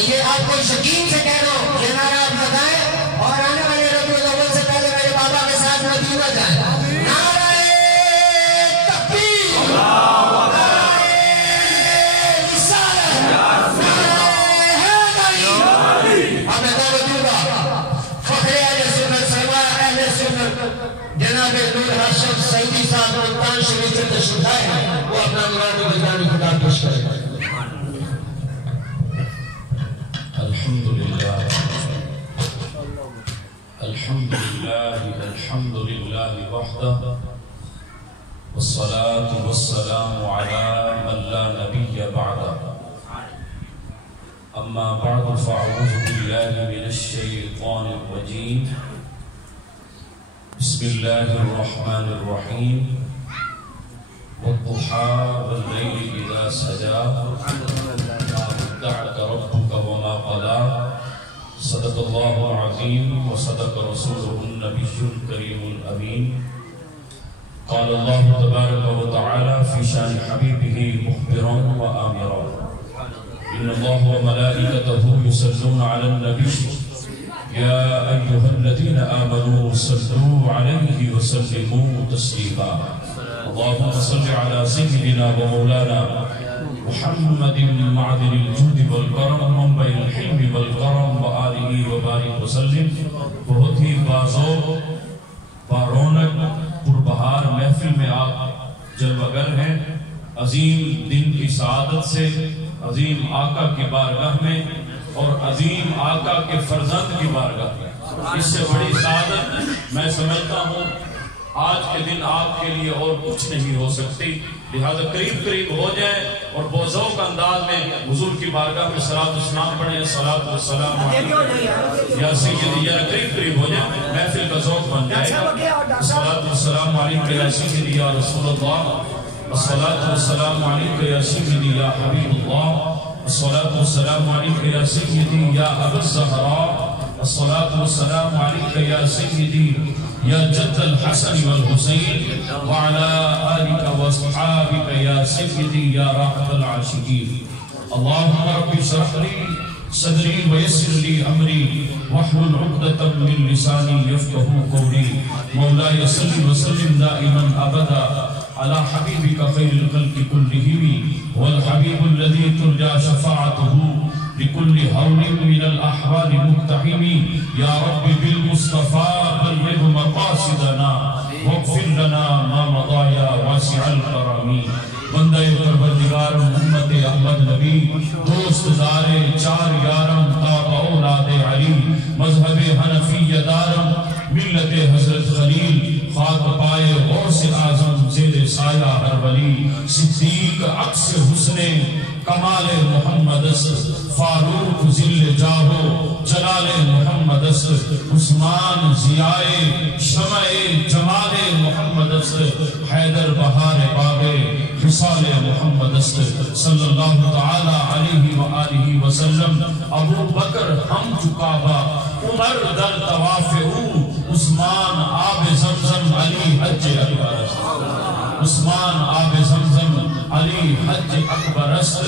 یہ آپ کو یقین سے کہہ رہا ہوں یہ نعرہ آپ بتائیں اور آنے والے ربیع الاول سے پہلے میرے بابا کے ساتھ مدینہ جائیں نعرہ ملتان شریف سے تشریف لائے ہیں وہ اپنا مراد بجانی خدا پیش کرے گا. الحمدللہ الحمدللہ وحدہ والصلاة والسلام على من لا نبی بعدہ. اما بعد فاعوذ باللہ من الشیطان الرجیم. بسم اللہ الرحمن الرحیم. والضحى والليل إذا سجى ما ودعك ربك وما قلى. صدق الله العظيم وصدق رسوله النبي الكريم الأمين. قال الله تبارك وتعالى في شان حبيبه مخبرا وآمرا إن الله وملائكته يصلون على النبي يا أيها الذين آمنوا صلوا عليه وسلموا تسليما. اللهم صل على سيدنا ومولانا محمد معدن الجود والكرم منبع الحلم والكرم وآله وبارك وسلم. بہت ہی بازو بارونق پربہار محفل میں آپ جلوگر ہیں. عظیم دن کی سعادت سے عظیم آقا کی بارگاہ میں اور عظیم آقا کے فرزند کی بارگاہ میں اس سے بڑی سعادت میں سمجھتا ہوں آج کے دن آپ کے لیے اور کچھ نہیں ہو سکتی. لہذا قریب قریب ہو جائیں اور بوزوق انداز میں حضور کی بارگاہ میں صلاۃ و سلام پڑھیں. صلاۃ و سلام یا سیدی یا قریب قریب ہو جائیں محفل کا ذوق بن جائے گا. صلاۃ و سلام علیک یا سیدی یا رسول اللہ. الصلاۃ و سلام علیک یا سیدی یا حبیب اللہ. الصلاۃ و سلام علیک یا سیدی یا ابا الزہراء. الصلاۃ و سلام علیک یا سیدی یا جد الحسن والحسین وعلى آلك واصحابك یا سیدی یا راحت العاشقین. اللہم رب اشرح لی صدری ویسر لی امری واحلل عقدۃ من لسانی یفقهوا قولی. مولاي صل وسلم دائما ابدا على حبيبك خير الخلق كلهم والحبيب الذي ترجى شفاعته لكل هول من الأحوال مقتحم. يا رب بالمصطفى بلغ مقاصدنا واغفر لنا ما مضى يا واسع الكرم. بندہ پروردگار امت احمد نبی دوست دار چار یارم تاب اولاد علی مذہب حنفی دارم ملت حضرت خلیل خاک پائے غوث اعظم زیر سایہ ہر ولی. صدیق عکس حسن کمال محمد است فاروق ذل جاہو جلال محمد است. عثمان ضیائے شمع جمال محمد است. حیدر بہار باغ خصال محمد است صلی اللہ تعالی علیہ وآلہ وسلم. ابو بکر ہم چکابہ عمر در طواف او. عثمان آب زمزم علی حج اکبر است. عثمان آب زمزم علی حج اکبر است.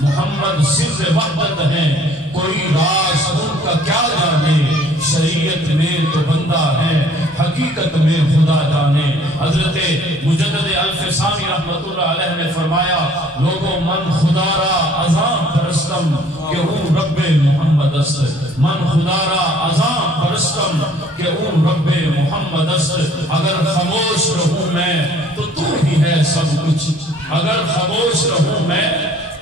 محمد سر وحدت ہیں کوئی راز ان کا کیا جانے. شریعت میں تو بندہ ہے حقیقت میں خدا جانے. حضرت مجدد الفسانی رحمت اللہ علیہ نے فرمایا لوگوں من خدا را عظام پرستم کہ او رب محمد است. من خدا را عظام پرستم کہ او رب محمد است. اگر خاموش رہوں میں تو تو ہی ہے سب کچھ. اگر خاموش رہوں میں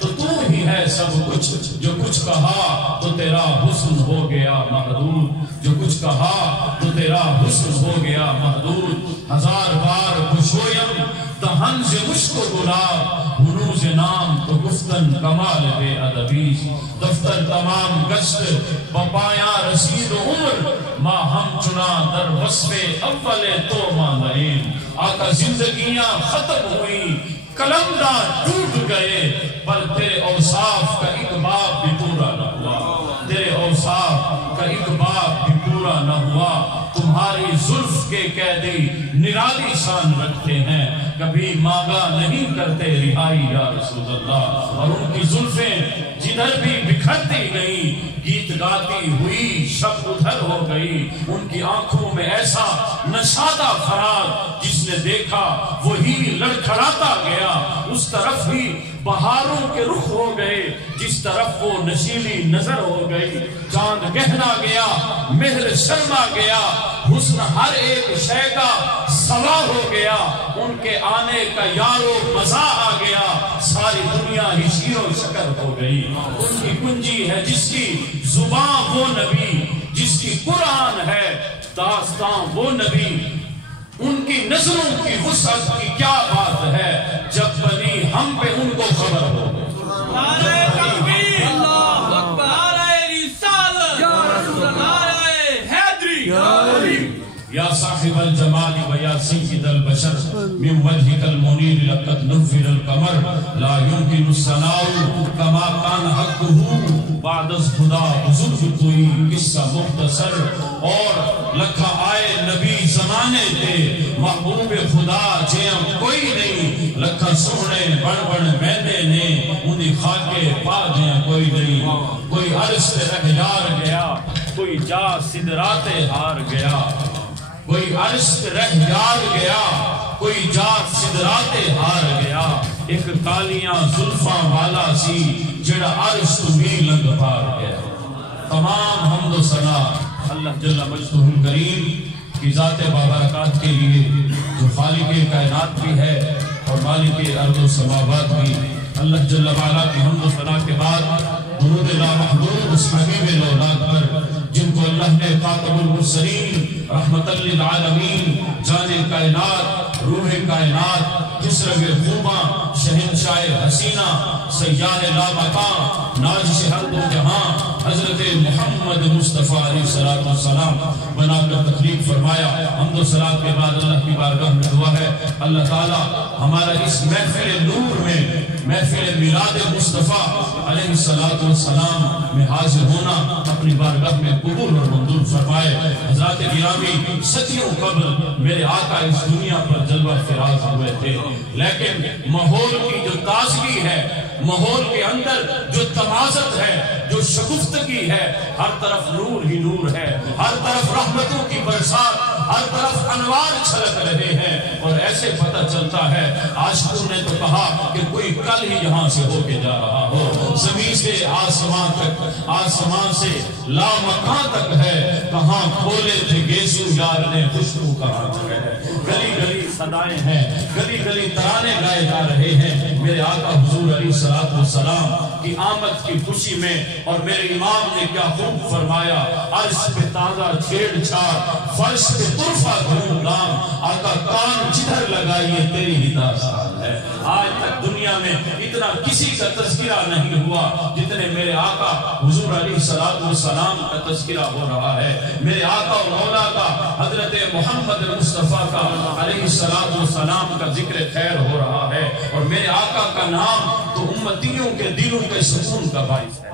تو تو ہی ہے سب کچھ. جو کچھ کہا تو تیرا حسن ہو گیا محدود. جو کچھ کہا تو تیرا حسن ہو گیا محدود. ہزار بار خوشویم دہن سے مشک و گلاب بروز نام تو گفتن کمال بے ادبی. دفتر تمام گشت بپایا رسید عمر ما ہم چنا در وصف اول تو ماندائیں. آقا زندگیاں ختم ہوئی کلمدہ ٹوٹ گئے پر تیرے اوصاف کا ایک باب بھی پورا نہ ہوا. تیرے اوصاف کا ایک باب بھی پورا نہ ہوا. تمہاری زلف کے قیدی نرالی شان رکھتے ہیں کبھی مانگا نہیں کرتے رہائی یا رسول اللہ. اور ان کی زلفیں جدھر بھی بکھرتی گئیں گیت گاتی ہوئی شب ادھر ہو گئی. ان کی آنکھوں میں ایسا نشادہ فراق جس نے دیکھا وہی لڑکھڑاتا گیا. اس طرف ہی بہاروں کے رخ ہو گئے جس طرف وہ نشیلی نظر ہو گئی. چاند گہنا گیا، مہر شرما گیا، حسن ہر ایک شے کا سوا ہو گیا. ان کے آنے کا یارو مزہ آ گیا، ساری دنیا ہی شیر و شکر ہو گئی. ان کی کنجی ہے جس کی زبان وہ نبی، جس کی قرآن ہے داستان وہ نبی. ان کی نظروں کی وسعت کی کیا بات ہے، جب بنی ہم پہ ان کو خبر ہو گئی. نعرہ تکبیر، اللہ اکبر، نعرہ رسالت، نعرہ حیدری. یا صاحب الجمال و یا سید البشر من وجهك المنیر لقد نفر القمر لا يمكن الثناء كما كان حقه بعد از خدا بزرگ کوئی قصہ مختصر. اور لکھا آئے نبی زمانے تھے محبوب خدا جیم کوئی نہیں. لکھا سونے بڑ بڑ مہدے نے انہیں خاکے پا جیم کوئی نہیں. کوئی عرش رہ یار گیا، کوئی جا صدرات ہار گیا. کوئی عرش رہ یار گیا، کوئی جا صدرات ہار گیا. ایک کالیاں زلفاں والا سی جڑا عرش تو بھی لنگ پار گیا. تمام حمد و ثنا اللہ جل مجدہ الکریم کی ذات بابرکات کے لیے جو خالق کائنات بھی ہے اور مالک ارض و سماوات بھی. اللہ جل وعلا کی حمد و ثنا کے بعد درود لا محدود اس حبیب الاولاد پر جن کو اللہ نے خاتم المرسلین رحمت للعالمین جان کائنات روح کائنات جسرگ خوباں شہنشاہ حسینہ سیاہ لامکان ناجش ہر دو جہاں حضرت محمد مصطفیٰ علیہ السلام بنا کر تخلیق فرمایا. حمد و صلاۃ کے بعد اللہ کی بارگاہ میں دعا ہے اللہ تعالی ہمارا اس محفل نور میں محفل میلاد مصطفیٰ علیہ السلام میں حاضر ہونا اپنی بارگاہ میں قبول اور منظور فرمائے. حضرات گرامی صدیوں قبل میرے آقا اس دنیا پر جلوہ فراز ہوئے تھے، لیکن ماحول کی جو تازگی ہے، ماحول کے اندر جو تمازت ہے، جو شگفتگی ہے، ہر طرف نور ہی نور ہے، ہر طرف رحمتوں کی برسات، ہر طرف انوار چھلک رہے ہیں. اور ایسے پتہ چلتا ہے عاشقوں نے تو کہا کہ کوئی کل ہی یہاں سے ہو کے جا رہا ہو. زمین سے آسمان تک، آسمان سے لامکان تک ہے، کہاں کھولے تھے گیسو یار نے خوشبو کہاں ہے. گلی گلی صدائیں ہیں، گلی گلی ترانے گائے جا رہے ہیں میرے آقا حضور علیہ السلام کی آمد کی خوشی میں. اور میرے امام نے کیا خوب فرمایا، عرش پہ تازہ چھیڑ چھاڑ، فرش پہ طرفہ دھوم دھام، آقا کان جدھر لگائیے تیری ہی داستان ہے. آج تک دنیا میں اتنا کسی کا تذکرہ نہیں ہوا جتنے میرے آقا حضور علیہ السلام کا تذکرہ ہو رہا ہے. میرے آقا و مولا کا حضرت محمد مصطفیٰ کا علیہ السلام کا ذکر خیر ہو رہا ہے. اور میرے آقا کا نام تو امتیوں کے دلوں کے سکون کا باعث ہے.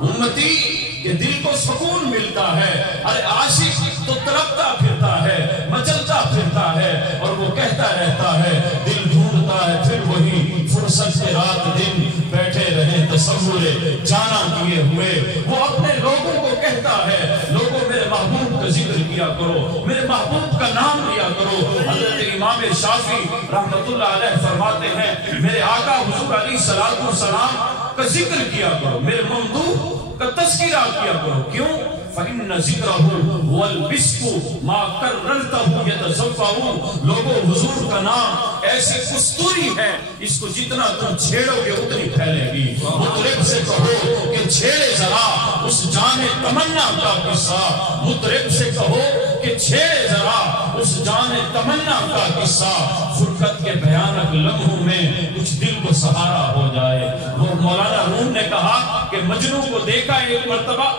امتی کے دل کو سکون ملتا ہے. ارے عاشق تو تڑپتا پھرتا ہے، مچلتا پھرتا ہے، اور وہ کہتا رہتا ہے، دل ڈھونڈتا ہے پھر وہی فرصت سے رات دن بیٹھے رہے تصور جانا کیے ہوئے. وہ اپنے لوگوں کو کہتا ہے، لوگوں میرے محبوب کا ذکر کیا کرو، میرے محبوب کا نام لیا کرو. حضرت امام شافعی رحمت اللہ علیہ فرماتے ہیں، میرے آقا حضور علیہ السلام کا ذکر کیا کرو، میرے ممدوح کا تذکرہ کیا کرو. کیوں؟ فَإِنَّ ذِكْرَهُ هُوَ الْبِسْكُ مَا كَرَّرْتَهُ يَتَزَفَّهُ. لوگوں حضور کا نام ایسی کستوری ہے، اس کو جتنا تم چھیڑو گے اتنی پھیلے گی. مطرب سے کہو کہ چھیڑے ذرا اس جان تمنا کا قصہ، مطرب سے کہو کہ چھیڑے ذرا اس جان تمنا کا قصہ. فرقت کے بھیانک لمحوں میں کچھ دل کو سہارا ہو جائے. وہ مولانا روم نے کہا کہ مجنوں کو دیکھا ایک مرتبہ،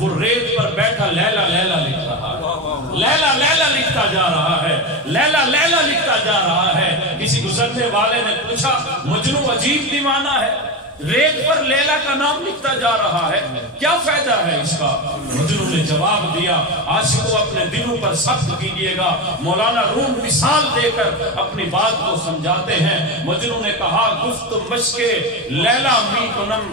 وہ ریت پر بیٹھا لیلا لیلا لکھ رہا ہے، لیلا لیلا لکھتا جا رہا ہے، لیلا لیلا لکھتا جا رہا ہے. کسی گزرنے والے نے پوچھا، مجنوں عجیب دیوانہ ہے، ریت پر لیلا کا نام لکھتا جا رہا ہے، کیا فائدہ ہے اس کا؟ مجنوں نے جواب دیا، عاشقوں اپنے دلوں پر سخت کیجئے گا. مولانا روم مثال دے کر اپنی بات کو سمجھاتے ہیں. مجنوں نے کہا، گفت مشک لیلا می کنم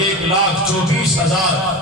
1,24,000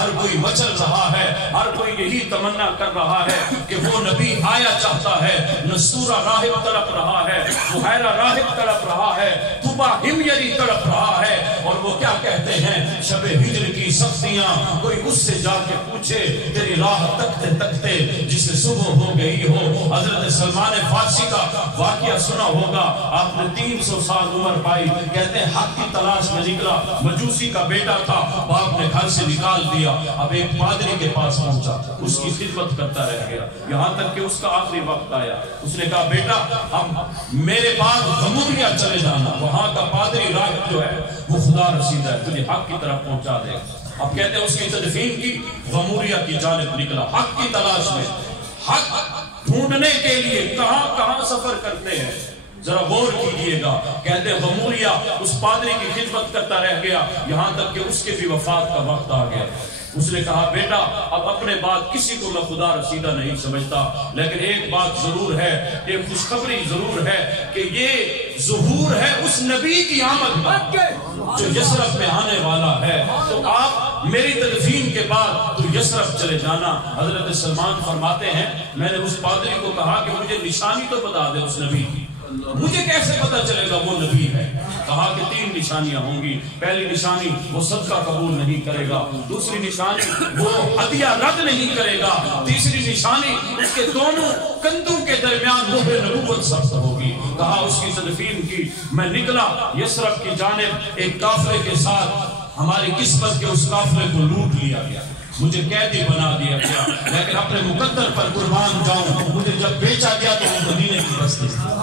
ہر کوئی مچل رہا ہے، ہر کوئی یہی تمنا کر رہا ہے کہ وہ نبی آیا چاہتا ہے۔ نستورہ راہب تڑپ رہا ہے، بحیرہ راہب تڑپ رہا ہے، طوبہ ہمیری تڑپ رہا ہے، اور وہ کیا کہتے ہیں؟ شب ہجر کی سختیاں، کوئی اس سے جا کے پوچھے تیری راہ تکتے تکتے جسے صبح ہو گئی ہو۔ حضرت سلمان فارسی کا واقعہ سنا ہوگا، آپ نے 300 سال عمر پائی، کہتے ہیں حق کی تلاش میں نکلا، مجوسی کا بیٹا تھا، باپ نے گھر سے نکال دیا، اب ایک پادری کے پاس پہنچا، اس کی خدمت کرتا رہ گیا، یہاں تک کہ اس کا آخری وقت آیا۔ اس نے کہا بیٹا اب میرے بعد غموریہ چلے جانا، وہاں کا پادری راہب جو ہے وہ خدا رسید ہے، تجھے حق کی طرف پہنچا دے۔ اب کہتے ہیں اس کی تدفین کی، غموریہ کی جانب نکلا، حق کی تلاش میں، حق ڈھونڈنے کے لیے کہاں کہاں سفر کرتے ہیں، ذرا غور کیجئے گا۔ کہتے ہیں غموریہ اس پادری کی خدمت کرتا رہ گیا، یہاں تک کہ اس کے بھی وفات کا وقت آ گیا۔ اس نے کہا بیٹا اب اپنے بعد کسی کو میں خدا رسیدہ نہیں سمجھتا، لیکن ایک بات ضرور ہے، ایک خوشخبری ضرور ہے کہ یہ ظہور ہے اس نبی کی آمد کا جو یثرب میں آنے والا ہے، تو آپ میری تدفین کے بعد تو یثرب چلے جانا۔ حضرت سلمان فرماتے ہیں میں نے اس پادری کو کہا کہ مجھے نشانی تو بتا دے اس نبی کی، مجھے کیسے پتا چلے گا وہ نبی ہے؟ کہا کہ 3 نشانیاں ہوں گی، پہلی نشانی وہ صدقہ قبول نہیں کرے گا، دوسری نشانی وہ عطیہ رد نہیں کرے گا، تیسری نشانی اس کے دونوں کندھوں کے درمیان مہر نبوت ثبت ہوگی۔ کہا اس کی تدفین کی، میں نکلا یثرب کی جانب ایک قافلے کے ساتھ، ہماری قسمت کے اس قافلے کو لوٹ لیا گیا، مجھے قیدی بنا دیا گیا، لیکن اپنے مقدر پر قربان جاؤں، مجھے جب بیچا گیا تو وہ مدینے کی بستی تھی۔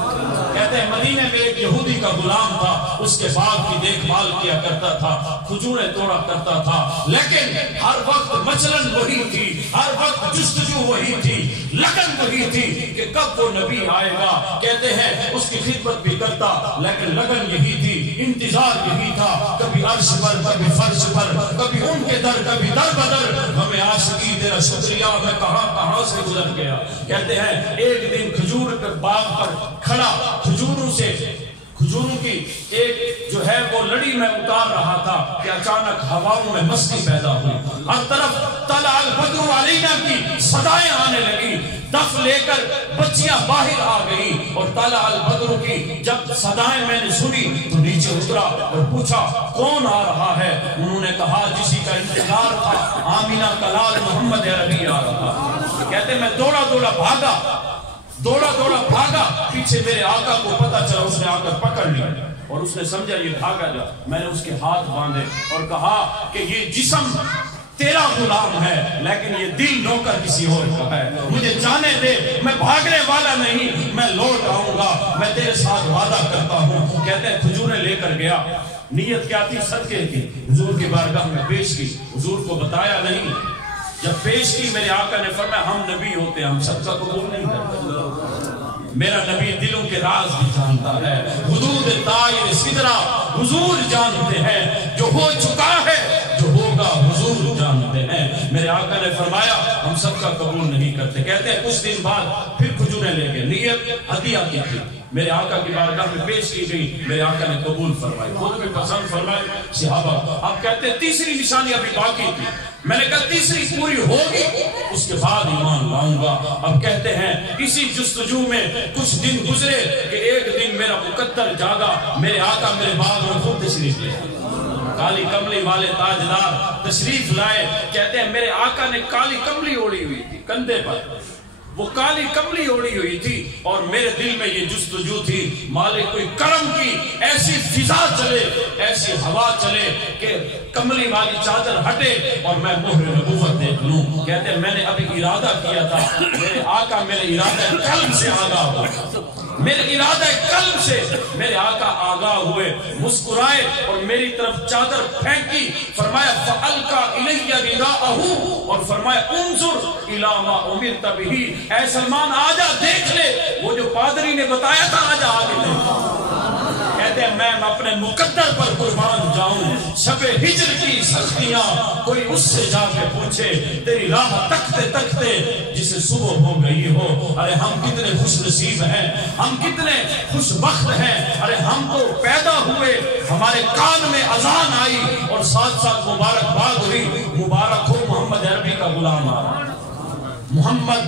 کہتے ہیں مدینے میں ایک یہودی کا غلام تھا، اس کے باغ کی دیکھ بھال کیا کرتا تھا، کھجوریں توڑا کرتا تھا، لیکن ہر وقت مچلن وہی تھی، ہر وقت جستجو وہی تھی، لگن وہی تھی کہ کب وہ نبی آئے گا۔ کہتے ہیں اس کی خدمت بھی کرتا، لیکن لگن یہی تھی، انتظار یہی تھا، کبھی عرش پر کبھی فرش پر، کبھی ان کے در کبھی در بدر، ہمیں عاشقی تیرا شکریہ میں کہاں کہاں سے گزر گیا۔ کہتے ہیں ایک دن کھجور کے باغ پر کھڑا، کھجوروں کی ایک جو ہے وہ لڑی میں اتار رہا تھا کہ اچانک ہواؤں میں مستی پیدا ہوئی، ہر طرف طلع البدر علینا کی صدائیں آنے لگی، دف لے کر بچیاں باہر آ گئی، اور طلع البدر کی جب صدائیں میں نے سنی تو نیچے اترا اور پوچھا کون آ رہا ہے؟ انہوں نے کہا جسی کا انتظار تھا، آمینہ کا لال محمد عربی آ رہا۔ کہتے میں دوڑا دوڑا بھاگا، پیچھے میرے آقا کو پتا چلا، اس نے آ کر پکڑ لیا اور اس نے سمجھا یہ بھاگا جا۔ میں نے اس کے ہاتھ باندھے اور کہا کہ یہ جسم تیرا غلام ہے لیکن یہ دل نوکر کسی اور کا ہے، مجھے جانے دے، میں بھاگنے والا نہیں، میں لوٹ آؤں گا، میں تیرے ساتھ وعدہ کرتا ہوں۔ کہتے ہیں کھجوریں لے کر گیا، نیت کیا تھی؟ صدقے کی، حضور کی بارگاہ میں پیش کی، حضور کو بتایا نہیں۔ جب پیش کی میرے آقا نے فرمایا ہم نبی ہوتے ہیں، ہم صدقہ قبول نہیں کرتے، میرا نبی دلوں کے راز بھی جانتا ہے، حدود طائر سدرہ حضور جانتے ہیں، جو ہو چکا ہے جو ہوگا حضور جانتے ہیں۔ میرے آقا نے فرمایا ہم صدقہ قبول نہیں کرتے۔ کہتے ہیں کچھ دن بعد پھر کھجوریں لے گئے، نیت عطیہ کی تھی، میرے آقا کی بارگاہ میں پیش کی گئی، میرے آقا نے قبول فرمائی، خود بھی پسند فرمائے صحابہ۔ اب کہتے ہیں تیسری نشانی ابھی باقی تھی، میں نے کہا تیسری پوری ہوگی اس کے بعد ایمان لاؤں گا۔ اب کہتے ہیں اسی جستجو میں کچھ دن گزرے کہ ایک دن میرا مقدر جاگا، میرے آقا میرے باغ میں خود تشریف لے، کالی کملی والے تاجدار تشریف لائے۔ کہتے ہیں میرے آقا نے کالی کملی اوڑی ہوئی تھی کندھے پر، وہ کالی کملی اوڑی ہوئی تھی اور میرے دل میں یہ جستجو تھی مالک کوئی کرم کی ایسی فضا چلے، ایسی ہوا چلے کہ کملی والی چادر ہٹے اور میں مہر نبوت دیکھ لوں۔ کہتے ہیں میں نے ابھی ارادہ کیا تھا، میرے آقا میرے ارادہ قلب سے آگاہ ہوئے، میرے ارادہ قلب سے میرے آقا آگاہ ہوئے، مسکرائے اور میری طرف چادر پھینکی، فرمایا فَأَلْقَى إِلَيَّ رِدَاءَهُ، اور فرمایا انظر إِلَى مَا أُمِرْتَ بِهِ، اے سلمان آجا دیکھ لے وہ جو پادری نے بتایا تھا، آجا آگے دیکھ۔ کہتے ہیں میں اپنے مقدر پر قربان جاؤں، شب ہجر کی سختیاں کوئی اس سے جا کے پوچھے تیری راہ تکتے تکتے جسے صبح ہو گئی ہو۔ ارے ہم کتنے خوش نصیب ہیں، ہم کتنے خوش بخت ہیں، ارے ہم تو پیدا ہوئے ہمارے کان میں اذان آئی اور ساتھ ساتھ مبارکباد ہوئی، مبارک ہو غلام آ رہا ہے۔ محمد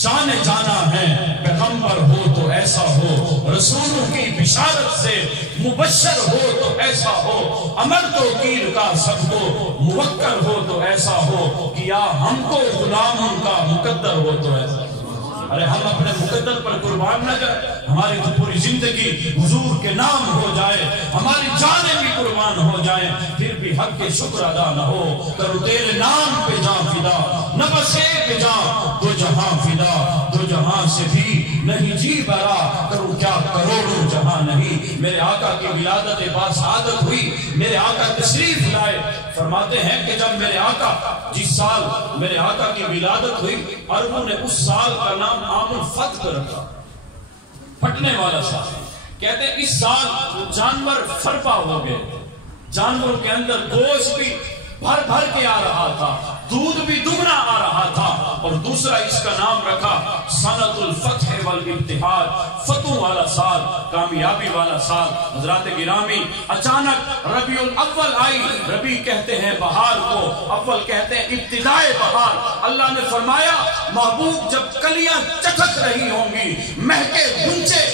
جانے جانا ہے، پیغمبر ہو تو ایسا ہو، رسولوں کی بشارت سے مبشر ہو تو ایسا ہو، امر توقیر کا سب کو موکل ہو تو ایسا ہو، کیا ہم کو غلاموں کا مقدر ہو تو ایسا ہو۔ ارے ہم اپنے مقدر پر قربان نہ جائے، ہماری تو پوری زندگی حضور کے نام ہو جائے، ہماری جانیں بھی قربان ہو جائیں، پھر بھی حق کے شکر ادا نہ ہو، کرو تیرے نام پہ جان فدا، نہ بس ایک جان دو جہاں فدا، دو جہاں سے بھی نہیں جی برا، کروں کیا کروڑوں جہاں نہیں۔ میرے آقا کی ولادت باسعادت ہوئی، میرے آقا تشریف لائے، فرماتے ہیں کہ جب میرے آقا جس سال میرے آقا کی ولادت ہوئی، عربوں نے اس سال کا نام عام الفتح رکھا، پھٹنے والا سال۔ کہتے ہیں اس سال جانور فرپا ہو گئے، جانوروں کے اندر گوشت بھی بھر بھر کے آ رہا تھا، دودھ بھی دگنا آ رہا تھا، اور دوسرا اس کا نام رکھا سنۃ الفتح والابتہاج، فتح والا سال، کامیابی والا سال۔ حضرات گرامی، اچانک ربیع الاول آئی، ربیع کہتے ہیں بہار کو، اول کہتے ہیں ابتدائے بہار۔ اللہ نے فرمایا محبوب جب کلیاں چٹک رہی ہوں گی، مہکے گونچے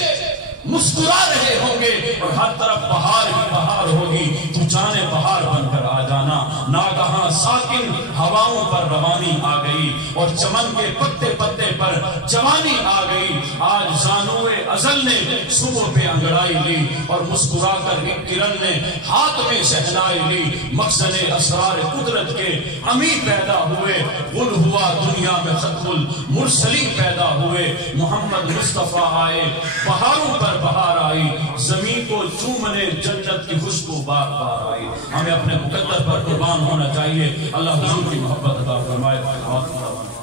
مسکرا رہے ہوں گے، اور ہر طرف بہار ہی بہار ہوگی، تو جانے بہار بن کر آ جانا۔ ناگہاں ساکن ہواؤں پر روانی آ گئی، اور چمن کے پتے پتے پر جوانی آ گئی۔ آج زانوئے ازل نے صبح پہ انگڑائی لی، اور مسکرا کر ایک کرن نے ہاتھ میں شہنائی لی۔ مخزن اسرار قدرت کے امی پیدا ہوئے، گل ہوا دنیا میں ختم المرسلین پیدا ہوئے۔ محمد مصطفیٰ آئے، بہاروں پر بہار آئی، زمین کو چومنے جنت کی خوشبو بار بار آئی۔ ہمیں اپنے مقدر پر قربان ہونا چاہیے۔ اللہ حضور کی محبت عطا فرمائے۔